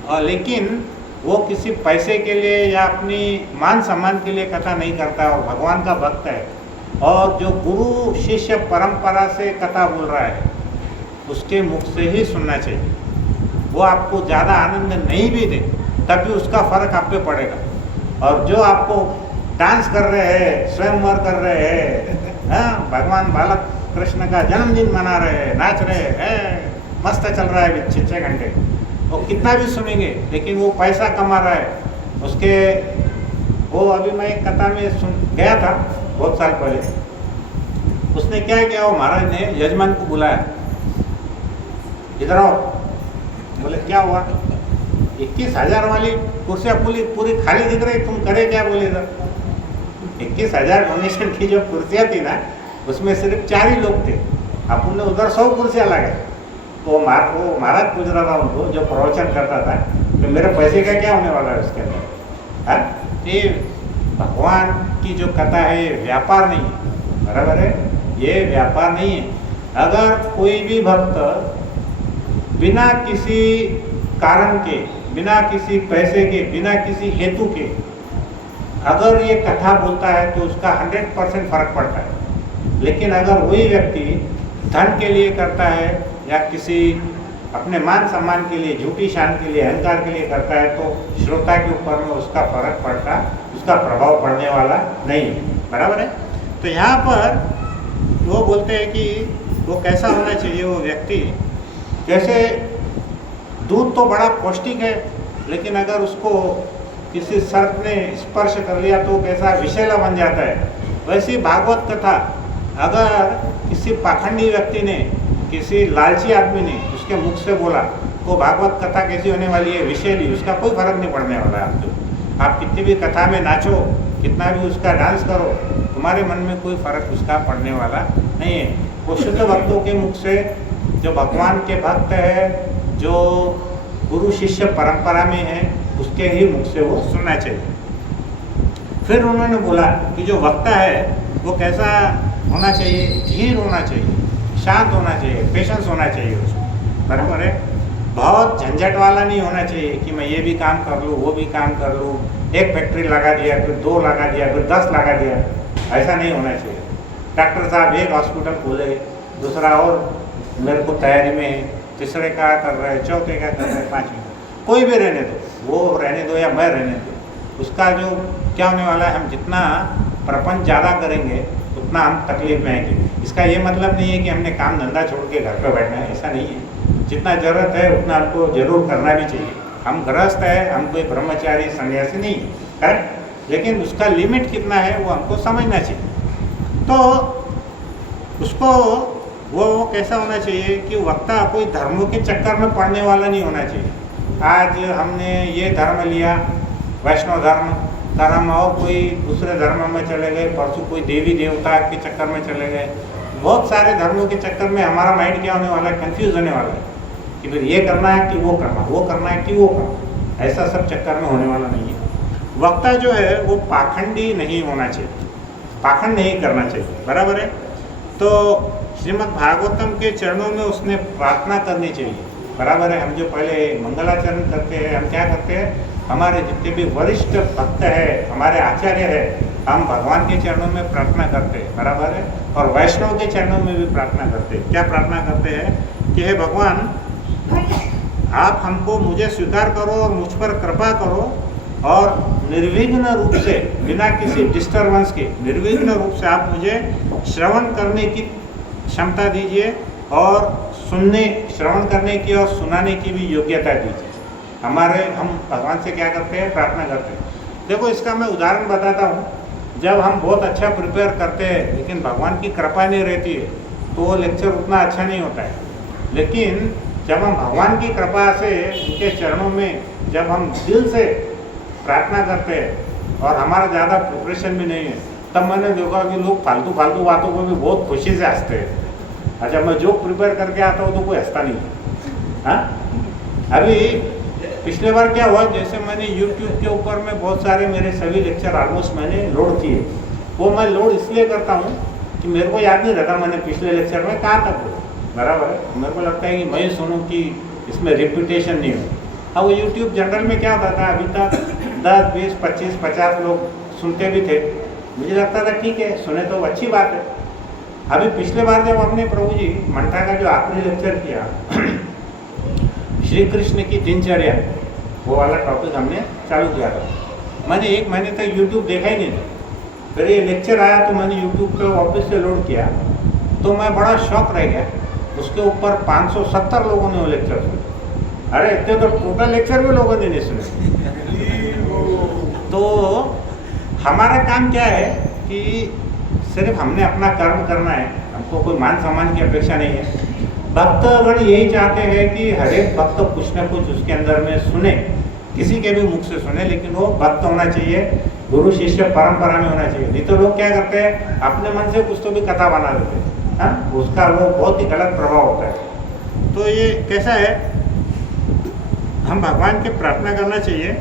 और लेकिन वो किसी पैसे के लिए या अपनी मान सम्मान के लिए कथा नहीं करता और भगवान का भक्त है, और जो गुरु शिष्य परंपरा से कथा बोल रहा है, उसके मुख से ही सुनना चाहिए। वो आपको ज़्यादा आनंद नहीं भी दे तब भी उसका फर्क आप पे पड़ेगा। और जो आपको डांस कर रहे हैं, स्वयंवर कर रहे हैं, हाँ, भगवान बालक कृष्ण का जन्मदिन मना रहे हैं, नाच रहे हैं, मस्त चल रहा है 6 घंटे, वो कितना भी सुनेंगे, लेकिन वो पैसा कमा रहा है उसके। वो अभी मैं एक कथा में सुन गया था बहुत साल पहले। उसने क्या किया, वो महाराज ने यजमान को बुलाया, इधर आओ। बोले क्या हुआ? 21,000 वाली कुर्सियाँ पूरी खाली दिख रही, तुम करे क्या? बोले इधर 21,000 डोनेशन की जो कुर्सियाँ थी ना, उसमें सिर्फ 4 ही लोग थे, अपन ने उधर 100 कुर्सियाँ लगाई। तो वो महाराज पूछ रहा था उनको, जो प्रवचन करता था, तो मेरे पैसे का क्या होने वाला है उसके अंदर? हाँ, ये भगवान की जो कथा है ये व्यापार नहीं है। बराबर है? ये व्यापार नहीं है। अगर कोई भी भक्त बिना किसी कारण के, बिना किसी पैसे के, बिना किसी हेतु के अगर ये कथा बोलता है तो उसका 100% फर्क पड़ता है। लेकिन अगर वही व्यक्ति धन के लिए करता है या किसी अपने मान सम्मान के लिए, झूठी शान के लिए, अहंकार के लिए करता है, तो श्रोता के ऊपर में उसका फर्क पड़ता, उसका प्रभाव पड़ने वाला नहीं है। बराबर है? तो यहाँ पर वो बोलते हैं कि वो कैसा होना चाहिए वो व्यक्ति, जैसे दूध तो बड़ा पौष्टिक है, लेकिन अगर उसको किसी सर्प ने स्पर्श कर लिया तो कैसा विषैला बन जाता है। वैसी भागवत कथा अगर किसी पाखंडी व्यक्ति ने, किसी लालची आदमी ने उसके मुख से बोला तो भागवत कथा कैसी होने वाली है, विषैली, उसका कोई फर्क नहीं पड़ने वाला है आपको। आप कितनी भी कथा में नाचो, कितना भी उसका डांस करो, तुम्हारे मन में कोई फर्क उसका पड़ने वाला नहीं है। वो शुद्ध भक्तों के मुख से, जो भगवान के भक्त है, जो गुरु शिष्य परंपरा में है, उसके ही मुख से वो सुनना चाहिए। फिर उन्होंने बोला कि जो वक्ता है वो कैसा होना चाहिए, धीर होना चाहिए, शांत होना चाहिए, पेशेंस होना चाहिए उसको, बराबर है। बहुत झंझट वाला नहीं होना चाहिए कि मैं ये भी काम कर लूँ, वो भी काम कर लूँ, एक फैक्ट्री लगा दिया, फिर 2 लगा दिया, फिर 10 लगा दिया, ऐसा नहीं होना चाहिए। डॉक्टर साहब एक हॉस्पिटल खोले, दूसरा और मेरे को तैयारी में है, तीसरे का कर रहे हैं, चौथे का कर रहे हैं, 5वें, कोई भी रहने दो, वो रहने दो या मैं रहने दो, उसका जो क्या होने वाला है, हम जितना प्रपंच ज़्यादा करेंगे उतना हम तकलीफ में आएंगे। इसका ये मतलब नहीं है कि हमने काम धंधा छोड़ के घर पर बैठना है, ऐसा नहीं है। जितना ज़रूरत है उतना आपको जरूर करना भी चाहिए। हम गृहस्थ है, हम कोई ब्रह्मचारी सन्यासी नहीं है, करेक्ट, लेकिन उसका लिमिट कितना है वो हमको समझना चाहिए। तो उसको वो कैसा होना चाहिए कि वक्ता कोई धर्मों के चक्कर में पड़ने वाला नहीं होना चाहिए। आज हमने ये धर्म लिया, वैष्णव धर्म, कल हम और कोई दूसरे धर्म में चले गए, परसों कोई देवी देवता के चक्कर में चले गए। बहुत सारे धर्मों के चक्कर में हमारा माइंड क्या होने वाला है, कंफ्यूज होने वाला है कि फिर ये करना है कि वो करना, वो करना है कि वो करना, ऐसा सब चक्कर में होने वाला नहीं है। वक्ता जो है वो पाखंडी नहीं होना चाहिए, पाखंड नहीं करना चाहिए, बराबर है। तो श्रीमद् भागवतम के चरणों में उसने प्रार्थना करनी चाहिए, बराबर है। हम जो पहले मंगलाचरण करते हैं, हम क्या करते हैं, हमारे जितने भी वरिष्ठ भक्त है, हमारे आचार्य है, हम भगवान के चरणों में प्रार्थना करते हैं, बराबर है। और वैष्णव के चरणों में भी प्रार्थना करते हैं। क्या प्रार्थना करते हैं कि हे भगवान, आप हमको, मुझे स्वीकार करो और मुझ पर कृपा करो, और निर्विघ्न रूप से, बिना किसी डिस्टर्बेंस के, निर्विघ्न रूप से आप मुझे श्रवण करने की क्षमता दीजिए, और श्रवण करने की और सुनाने की भी योग्यता दीजिए। हम भगवान से क्या करते हैं, प्रार्थना करते हैं। देखो, इसका मैं उदाहरण बताता हूँ। जब हम बहुत अच्छा प्रिपेयर करते हैं लेकिन भगवान की कृपा नहीं रहती है तो वो लेक्चर उतना अच्छा नहीं होता है। लेकिन जब हम भगवान की कृपा से उनके चरणों में जब हम दिल से प्रार्थना करते हैं और हमारा ज़्यादा प्रिपरेशन भी नहीं है, तब मैंने देखा कि लोग फालतू बातों को भी बहुत खुशी से हंसते हैं। अच्छा, मैं जो प्रिपेयर करके आता हूँ तो कोई हंसता नहीं है। हाँ, अभी पिछले बार क्या हुआ, जैसे मैंने YouTube के ऊपर में बहुत सारे मेरे सभी लेक्चर ऑलमोस्ट मैंने लोड किए। वो मैं लोड इसलिए करता हूँ कि मेरे को याद नहीं रहता मैंने पिछले लेक्चर में कहा था, बराबर है। मेरे को लगता है कि मैं सुनूँ कि इसमें रिपीटेशन नहीं हो। अब वो YouTube जनरल में क्या होता था, अभी तक 10, 20, 25, 50 लोग सुनते भी थे। मुझे लगता था ठीक है, सुने तो अच्छी बात है। अभी पिछले बार जब हमने प्रभु जी मंत्रा का जो आखिरी लेक्चर किया, श्री कृष्ण की दिनचर्या, वो वाला टॉपिक हमने चालू किया था। मैंने 1 महीने तक YouTube देखा ही नहीं था। फिर ये लेक्चर आया तो मैंने YouTube पे वापस से लोड किया, तो मैं बड़ा शॉक रह गया। उसके ऊपर 570 लोगों ने वो लेक्चर सुना। अरे इतने तो टोटल लेक्चर भी लोगों ने नहीं सुने। तो हमारा काम क्या है कि सिर्फ हमने अपना कर्म करना है, हमको कोई मान सम्मान की अपेक्षा नहीं है। भक्तगण यही चाहते हैं कि हर एक भक्त कुछ न कुछ उसके अंदर में सुने, किसी के भी मुख से सुने, लेकिन वो भक्त होना चाहिए, गुरु शिष्य परंपरा में होना चाहिए। नहीं तो लोग क्या करते हैं, अपने मन से कुछ तो भी कथा बना देते हैं। हाँ, उसका वो बहुत ही गलत प्रभाव होता है। तो ये कैसा है, हम भगवान के प्रार्थना करना चाहिए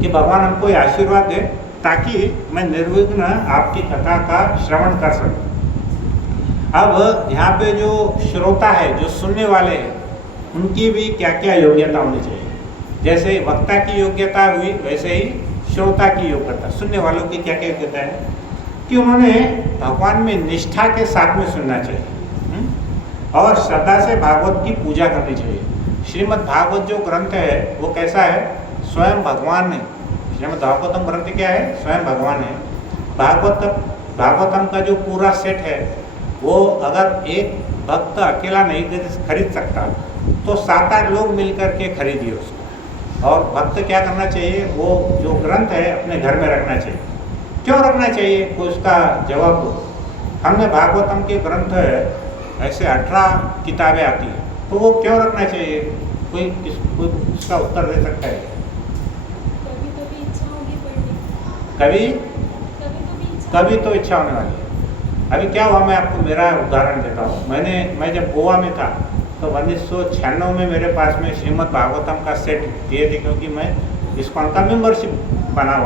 कि भगवान हमको ये आशीर्वाद दे ताकि मैं निर्विघ्न आपकी कथा का श्रवण कर सकूं। अब यहाँ पे जो श्रोता है, जो सुनने वाले हैं, उनकी भी क्या क्या योग्यता होनी चाहिए। जैसे वक्ता की योग्यता हुई, वैसे ही श्रोता की योग्यता, सुनने वालों की क्या क्या योग्यता है कि उन्होंने भगवान में निष्ठा के साथ में सुनना चाहिए और श्रद्धा से भागवत की पूजा करनी चाहिए। श्रीमद् भागवत जो ग्रंथ है वो कैसा है, स्वयं भगवान है। श्रीमद् भागवतम ग्रंथ क्या है, स्वयं भगवान है। भागवतम का जो पूरा सेट है वो अगर एक भक्त अकेला नहीं खरीद सकता तो 7-8 लोग मिलकर के खरीदिए उसको। और भक्त क्या करना चाहिए, वो जो ग्रंथ है अपने घर में रखना चाहिए। क्यों रखना चाहिए, कोई उसका जवाब दो। हमने भागवतम के ग्रंथ ऐसे 18 किताबें आती हैं, तो वो क्यों रखना चाहिए, कोई उसका उत्तर दे सकता है? कभी इच्छा होगी पढ़ने, कभी तो इच्छा होने वाली है। अभी क्या हुआ, मैं आपको मेरा उदाहरण देता हूँ। मैं जब गोवा में था तो 1996 में मेरे पास में श्रीमद् भागवतम का सेट दिए थे, क्योंकि मैं इस्कॉन का मेंबरशिप बना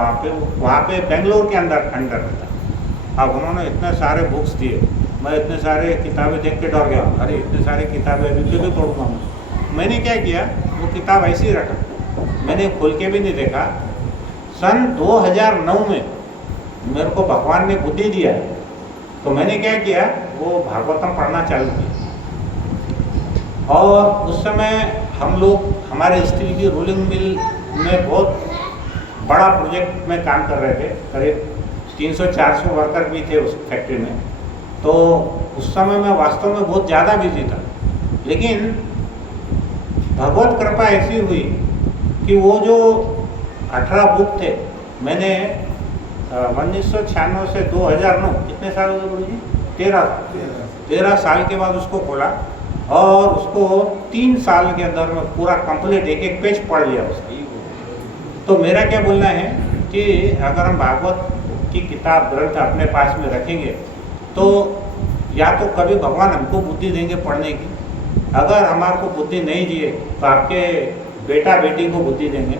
वहाँ पे बेंगलोर के अंदर में था। अब उन्होंने इतने सारे बुक्स दिए, मैं इतने सारे किताबें देख के डर गया, अरे इतने सारे किताबें अभी भी पढ़ूँगा मैंने क्या किया, वो किताब ऐसे ही रखा, मैंने खोल के भी नहीं देखा। सन 2009 में मेरे को भगवान ने बुद्धि दिया, तो मैंने क्या किया, वो भागवतम पढ़ना चालू किया। और उस समय हम लोग हमारे स्टील की रोलिंग मिल में बहुत बड़ा प्रोजेक्ट में काम कर रहे थे, करीब 300-400 वर्कर भी थे उस फैक्ट्री में। तो उस समय मैं वास्तव में बहुत ज़्यादा बिजी था, लेकिन भगवत कृपा ऐसी हुई कि वो जो 18 बुक थे, मैंने 1996 से 2009, कितने साल हो गए गुरु जी? 13 साल के बाद उसको खोला और उसको 3 साल के अंदर में पूरा कंप्लीट एक पेज पढ़ लिया उसका। तो मेरा क्या बोलना है कि अगर हम भागवत की किताब ग्रंथ अपने पास में रखेंगे तो या तो कभी भगवान हमको बुद्धि देंगे पढ़ने की, अगर हमारे को बुद्धि नहीं दिए तो आपके बेटा बेटी को बुद्धि देंगे,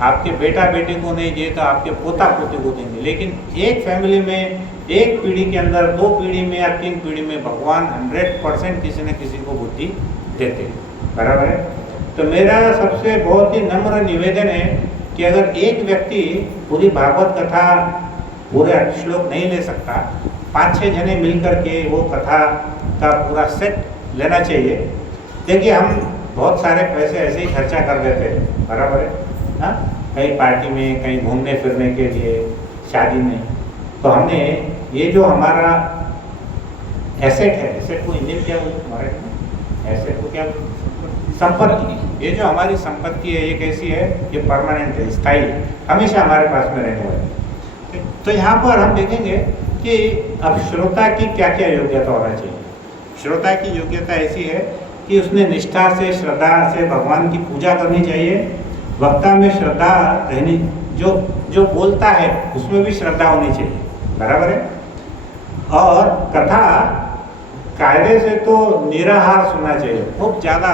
आपके बेटा बेटी को नहीं दिए तो आपके पोता पोती को देंगे। लेकिन एक फैमिली में, एक पीढ़ी के अंदर, 2 पीढ़ी में या 3 पीढ़ी में भगवान 100% किसी न किसी को बुद्धि देते हैं, बराबर है। तो मेरा सबसे बहुत ही नम्र निवेदन है कि अगर एक व्यक्ति पूरी भागवत कथा पूरे श्लोक नहीं ले सकता, 5-6 जने मिलकर के वो कथा का पूरा सेट लेना चाहिए। देखिए हम बहुत सारे पैसे ऐसे ही खर्चा कर देते हैं, बराबर है हाँ, कहीं पार्टी में, कहीं घूमने फिरने के लिए, शादी में। तो हमने ये जो हमारा एसेट है, एसेट को हिंदी में क्या बोलते हमारे में, एसेट को क्या बोलते, संपत्ति। ये जो हमारी संपत्ति है ये कैसी है, ये परमानेंट है, स्थायी, हमेशा हमारे पास में रहने वाली। तो यहाँ पर हम देखेंगे कि अब श्रोता की क्या क्या योग्यता होना चाहिए। श्रोता की योग्यता ऐसी है कि उसने निष्ठा से, श्रद्धा से भगवान की पूजा करनी चाहिए। वक्ता में श्रद्धा रहनी, जो बोलता है उसमें भी श्रद्धा होनी चाहिए, बराबर है। और कथा कायदे से तो निराहार सुनना चाहिए, खूब ज़्यादा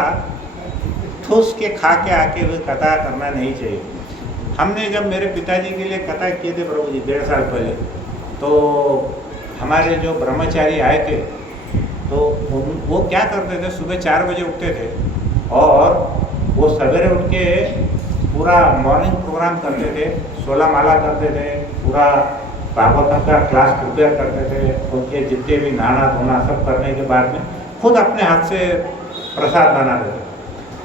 ठूस के खा के आके हुए कथा करना नहीं चाहिए। हमने जब मेरे पिताजी के लिए कथा किए थे प्रभु जी 1.5 साल पहले, तो हमारे जो ब्रह्मचारी आए थे तो वो क्या करते थे, सुबह 4 बजे उठते थे और वो सवेरे उठ के पूरा मॉर्निंग प्रोग्राम करते थे, 16 माला करते थे, पूरा भागवतम का क्लास प्रिपेयर करते थे। उनके जितने भी नहाना धोना सब करने के बाद में खुद अपने हाथ से प्रसाद बनाते थे।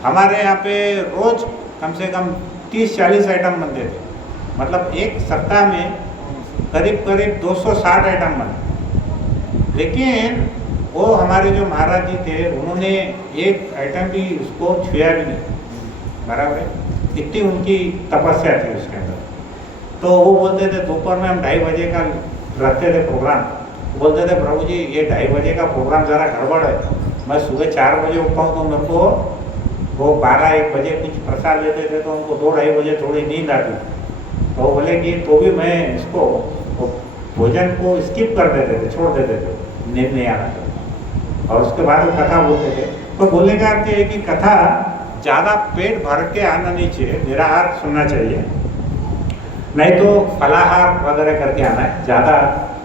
हमारे यहाँ पे रोज़ कम से कम 30-40 आइटम बनते थे, मतलब एक सप्ताह में करीब 260 आइटम बने। लेकिन वो हमारे जो महाराज जी थे उन्होंने एक आइटम भी उसको छुआ भी नहीं, बराबर है, इतनी उनकी तपस्या थी उसके अंदर। तो वो बोलते थे, दोपहर में हम 2:30 बजे का रखते थे प्रोग्राम, बोलते थे प्रभु जी ये 2:30 बजे का प्रोग्राम ज़रा गड़बड़ है, मैं सुबह 4 बजे उठता हूँ तो मेरे को वो 12-1 बजे कुछ प्रसाद लेते थे तो उनको 2-2:30 बजे थोड़ी नींद आती। तो वो बोले कि तो भी मैं इसको भोजन को स्किप कर देते थे, छोड़ देते थे, नींद नहीं आना था। और उसके बाद वो कथा बोलते थे। तो बोलने का अर्थ है कि कथा ज़्यादा पेट भर के आना नहीं चाहिए, निराहार सुनना चाहिए, नहीं तो फलाहार वगैरह करके आना है, ज़्यादा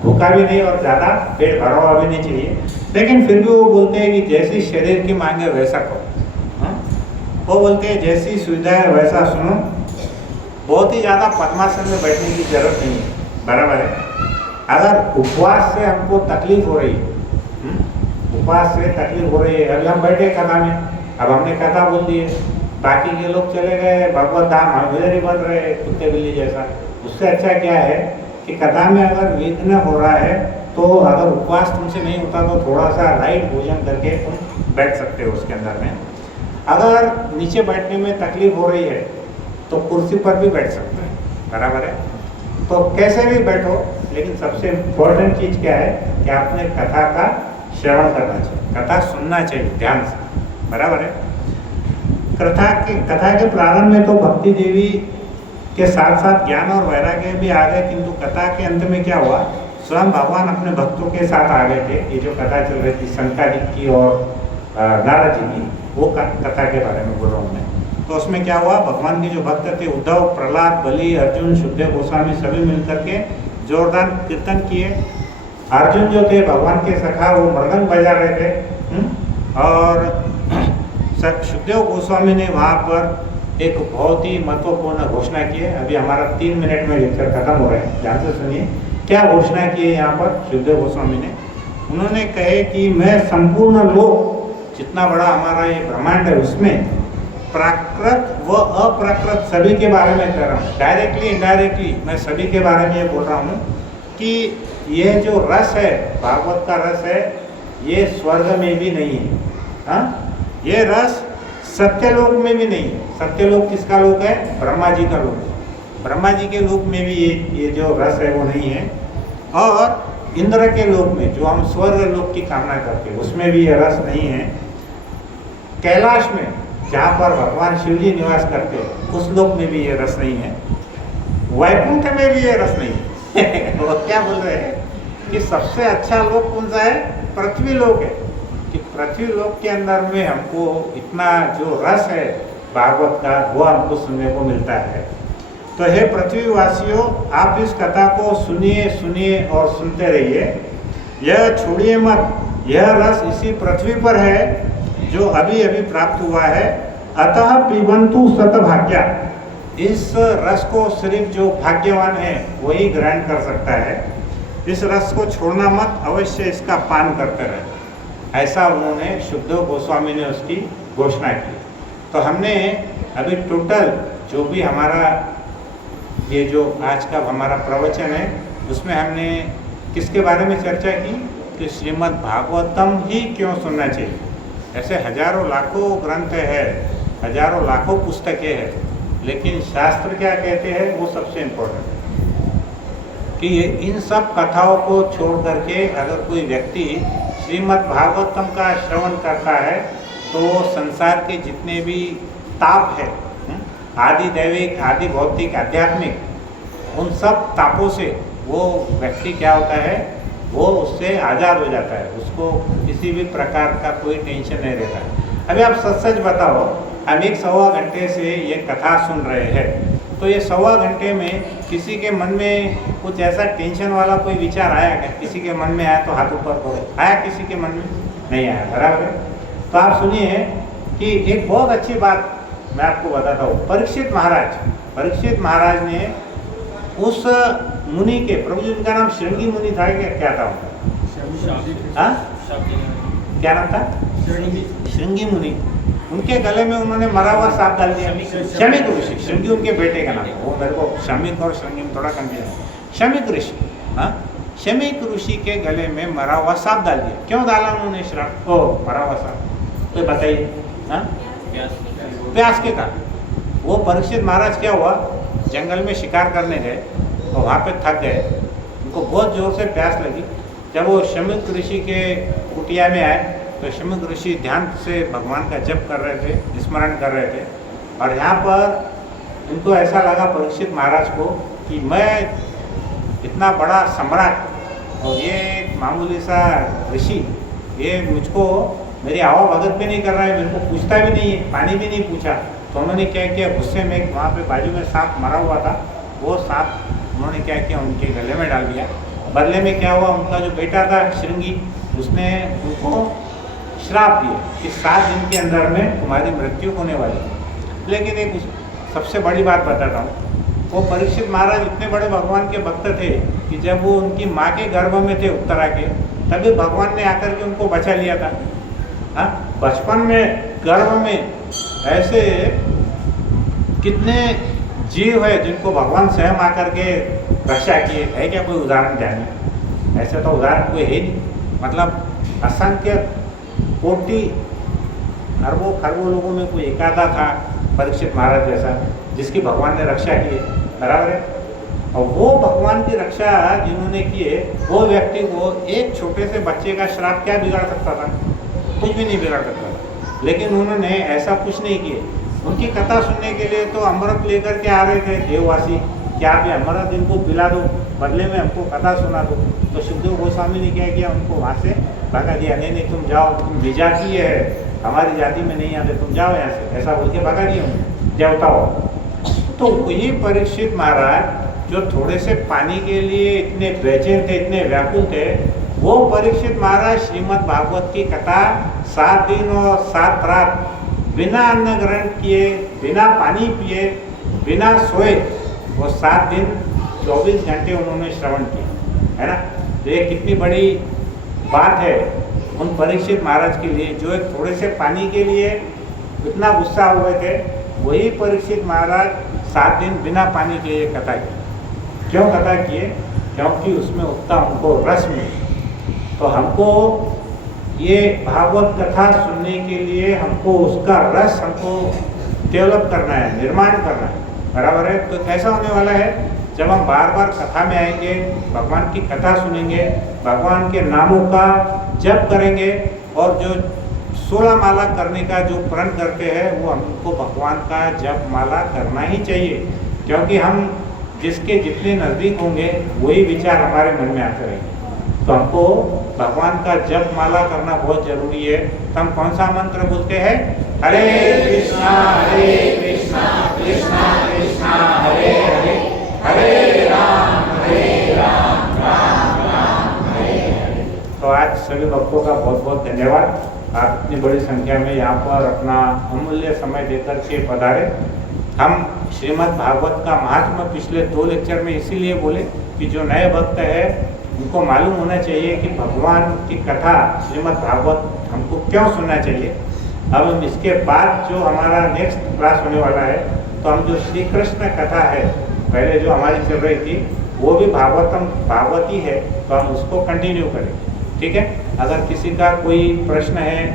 भूखा भी नहीं और ज़्यादा पेट भरा हुआ भी नहीं चाहिए। लेकिन फिर भी वो बोलते हैं कि जैसी शरीर की मांगे वैसा करो। वो बोलते हैं जैसी सुविधा है वैसा सुनो, बहुत ही ज़्यादा पद्मासन में बैठने की जरूरत नहीं है, बराबर है। अगर उपवास से हमको तकलीफ हो रही है, उपवास से तकलीफ हो रही है, अभी हम बैठे कथा में, अब हमने कथा बोल दी है, बाकी के लोग चले गए भगवत धाम, हम इधर ही बन रहे कुत्ते बिल्ली जैसा। उससे अच्छा क्या है कि कथा में अगर विघ्न हो रहा है तो अगर उपवास तुमसे नहीं होता तो थोड़ा सा लाइट भोजन करके तुम बैठ सकते हो उसके अंदर में। अगर नीचे बैठने में तकलीफ हो रही है तो कुर्सी पर भी बैठ सकते हैं, बराबर है। तो कैसे भी बैठो, लेकिन सबसे इम्पोर्टेंट चीज़ क्या है कि आपने कथा का श्रवण करना चाहिए, कथा सुनना चाहिए ध्यान से, बराबर है। कथा के प्रारंभ में तो भक्ति देवी के साथ साथ ज्ञान और वैराग्य भी आ गए, किंतु कथा के अंत में क्या हुआ, स्वयं भगवान अपने भक्तों के साथ आ गए थे। ये जो कथा चल रही थी शंकादिक की और नारद जी की, वो कथा के बारे में बोल रहा हूँ मैं। तो उसमें क्या हुआ, भगवान के जो भक्त थे उद्धव, प्रहलाद, बलि, अर्जुन, सुखदेव गोस्वामी सभी मिलकर के जोरदार कीर्तन किए। अर्जुन जो थे भगवान के सखा, वो मृदंग बजा रहे थे और सुखदेव गोस्वामी ने वहाँ पर एक बहुत ही महत्वपूर्ण घोषणा की है। अभी हमारा 3 मिनट में लेक्चर खत्म हो रहा है, ध्यान से सुनिए क्या घोषणा की है यहाँ पर सुखदेव गोस्वामी ने। उन्होंने कहे कि मैं संपूर्ण लोक, जितना बड़ा हमारा ये ब्रह्मांड है उसमें प्राकृत व अप्राकृत सभी के बारे में कह रहा हूँ, डायरेक्टली इनडायरेक्टली मैं सभी के बारे में ये बोल रहा हूँ कि ये जो रस है, भागवत का रस है, ये स्वर्ग में भी नहीं है। हाँ, ये रस सत्यलोक में भी नहीं है। सत्यलोक किसका लोक है, ब्रह्मा जी का लोक है। ब्रह्मा जी के लोक में भी ये जो रस है वो नहीं है। और इंद्र के लोक में, जो हम स्वर्ग लोक की कामना करते हैं, उसमें भी ये रस नहीं है। कैलाश में जहाँ पर भगवान शिव जी निवास करते हैं, उस लोक में भी ये रस नहीं है। वैकुंठ में भी ये रस नहीं है। वो क्या बोल रहे हैं कि सबसे अच्छा लोक कौन सा है, पृथ्वी लोक है। कि पृथ्वी लोक के अंदर में हमको इतना जो रस है भागवत का, वो हमको सुनने को मिलता है। तो हे पृथ्वीवासियों, आप इस कथा को सुनिए सुनिए और सुनते रहिए, यह छोड़िए मत। यह रस इसी पृथ्वी पर है जो अभी अभी प्राप्त हुआ है। अतः पिबंतु सतभाग्या। इस रस को सिर्फ जो भाग्यवान है वही ग्रहण कर सकता है। इस रस को छोड़ना मत, अवश्य इसका पान करते रहे। ऐसा उन्होंने सुखदेव गोस्वामी ने उसकी घोषणा की। तो हमने अभी टोटल जो भी हमारा ये जो आज का हमारा प्रवचन है, उसमें हमने किसके बारे में चर्चा की कि श्रीमद् भागवतम ही क्यों सुनना चाहिए। ऐसे हजारों लाखों ग्रंथ है, हजारों लाखों पुस्तकें हैं, लेकिन शास्त्र क्या कहते हैं वो सबसे इम्पोर्टेंट है कि इन सब कथाओं को छोड़ करके अगर कोई व्यक्ति श्रीमद् भागवतम का श्रवण करता है तो संसार के जितने भी ताप है, आदि दैविक, आदि भौतिक, आध्यात्मिक, उन सब तापों से वो व्यक्ति क्या होता है, वो उससे आज़ाद हो जाता है। उसको किसी भी प्रकार का कोई टेंशन नहीं रहता है। अभी आप सच बताओ, हम 1-1.25 घंटे से ये कथा सुन रहे हैं, तो ये 1.25 घंटे में किसी के मन में कुछ ऐसा टेंशन वाला कोई विचार आया क्या? किसी के मन में आया तो हाथ ऊपर करो। आया किसी के मन में? नहीं आया, बराबर है। तो आप सुनिए कि एक बहुत अच्छी बात मैं आपको बताता हूँ। परीक्षित महाराज ने उस मुनि के, प्रभु जी उनका नाम श्रृंगी मुनि था क्या था उनका? क्या नाम था? श्रृंगी मुनि। उनके गले में उन्होंने मरा हुआ सांप डाल दिया। शमीक ऋषि, श्रृंगी उनके बेटे का नाम, वो मेरे को शमीक और श्रृंगी में थोड़ा कंफ्यूजन। शमीक ऋषि, हाँ, शमीक ऋषि के गले में मरा हुआ सांप डाल दिया। क्यों डाला उन्होंने श्राप? ओ मरा हुआ सांप, तो बताइए। हाँ, प्यास के कारण। वो परीक्षित महाराज क्या हुआ, जंगल में शिकार करने गए और वहाँ पे थक गए, उनको बहुत जोर से प्यास लगी। जब वो शमीक ऋषि के कुटिया में आए तो शमीक ऋषि ध्यान से भगवान का जप कर रहे थे, स्मरण कर रहे थे। और यहाँ पर उनको ऐसा लगा परीक्षित महाराज को कि मैं इतना बड़ा सम्राट और ये एक मामूली सा ऋषि, ये मुझको मेरी आवा भगत भी नहीं कर रहा है, मेरे को पूछता भी नहीं है, पानी भी नहीं पूछा। तो उन्होंने क्या किया, गुस्से में वहाँ पे बाजू में सांप मरा हुआ था, वो सांप उन्होंने क्या किया, उनके गले में डाल दिया। बदले में क्या हुआ, उनका जो बेटा था श्रृंगी, उसने उनको श्राप दिया कि 7 दिन के अंदर में तुम्हारी मृत्यु होने वाली है। लेकिन एक सबसे बड़ी बात बताता हूँ, वो परीक्षित महाराज इतने बड़े भगवान के भक्त थे कि जब वो उनकी माँ के गर्भ में थे उत्तरा के, तभी भगवान ने आकर के उनको बचा लिया था। हाँ, बचपन में गर्भ में ऐसे कितने जीव है जिनको भगवान स्वयं आकर के रक्षा किए, है क्या कोई उदाहरण जाने? ऐसे तो उदाहरण कोई है नहीं। मतलब असंख्य कोटि अरबों खरबों लोगों में कोई एक आधा था परीक्षित महाराज जैसा, जिसकी भगवान ने रक्षा की, बराबर है। और वो भगवान की रक्षा जिन्होंने किए, वो व्यक्ति को एक छोटे से बच्चे का श्राप क्या बिगाड़ सकता था? कुछ भी नहीं बिगाड़ सकता था। लेकिन उन्होंने ऐसा कुछ नहीं किए। उनकी कथा सुनने के लिए तो अमृत लेकर के आ रहे थे देववासी, क्या आप ये अमृत इनको पिला दो, बदले में हमको कथा सुना दो। तो सुखदेव गोस्वामी ने क्या किया, उनको वहाँ से भगा दिया। नहीं नहीं, तुम जाओ, तुम विजातीय है, हमारी जाति में नहीं आते, तुम जाओ यहाँ से, ऐसा बोल के भगा दिया उन्हें, देवता हो। तो वही परीक्षित महाराज जो थोड़े से पानी के लिए इतने बेचैन थे, इतने व्याकुल थे, वो परीक्षित महाराज श्रीमद् भागवत की कथा 7 दिन और 7 रात बिना अन्न ग्रहण किए, बिना पानी पिए, बिना सोए, वो 7 दिन 24 घंटे उन्होंने श्रवण किया, है ना। तो ये कितनी बड़ी बात है उन परीक्षित महाराज के लिए, जो एक थोड़े से पानी के लिए इतना गुस्सा हुए थे। वही परीक्षित महाराज 7 दिन बिना पानी के ये कथा की। क्यों कथा किए? क्योंकि उसमें उतना उनको रस मिले। तो हमको ये भागवत कथा सुनने के लिए हमको उसका रस हमको डेवलप करना है, निर्माण करना है, बराबर है। तो कैसा होने वाला है, जब हम बार बार कथा में आएंगे, भगवान की कथा सुनेंगे, भगवान के नामों का जप करेंगे, और जो 16 माला करने का जो प्रण करते हैं, वो हमको भगवान का जप माला करना ही चाहिए। क्योंकि हम जिसके जितने नज़दीक होंगे वही विचार हमारे मन में आते रहेंगे। तो हमको भगवान का जप माला करना बहुत जरूरी है। तो हम कौन सा मंत्र बोलते हैं? हरे कृष्णा कृष्णा कृष्णा हरे हरे, हरे राम राम राम हरे हरे। तो आज सभी भक्तों का बहुत बहुत धन्यवाद। आप इतनी बड़ी संख्या में यहाँ पर अपना अमूल्य समय देकर के पधारे। हम श्रीमद् भागवत का महात्मा पिछले 2 लेक्चर में इसीलिए बोले कि जो नए भक्त है उनको मालूम होना चाहिए कि भगवान की कथा श्रीमद् भागवत हमको क्यों सुनना चाहिए। अब हम इसके बाद जो हमारा नेक्स्ट क्लास होने वाला है, तो हम जो श्री कृष्ण कथा है पहले जो हमारी चल रही थी, वो भी भागवती है, तो हम उसको कंटिन्यू करेंगे। ठीक है। अगर किसी का कोई प्रश्न है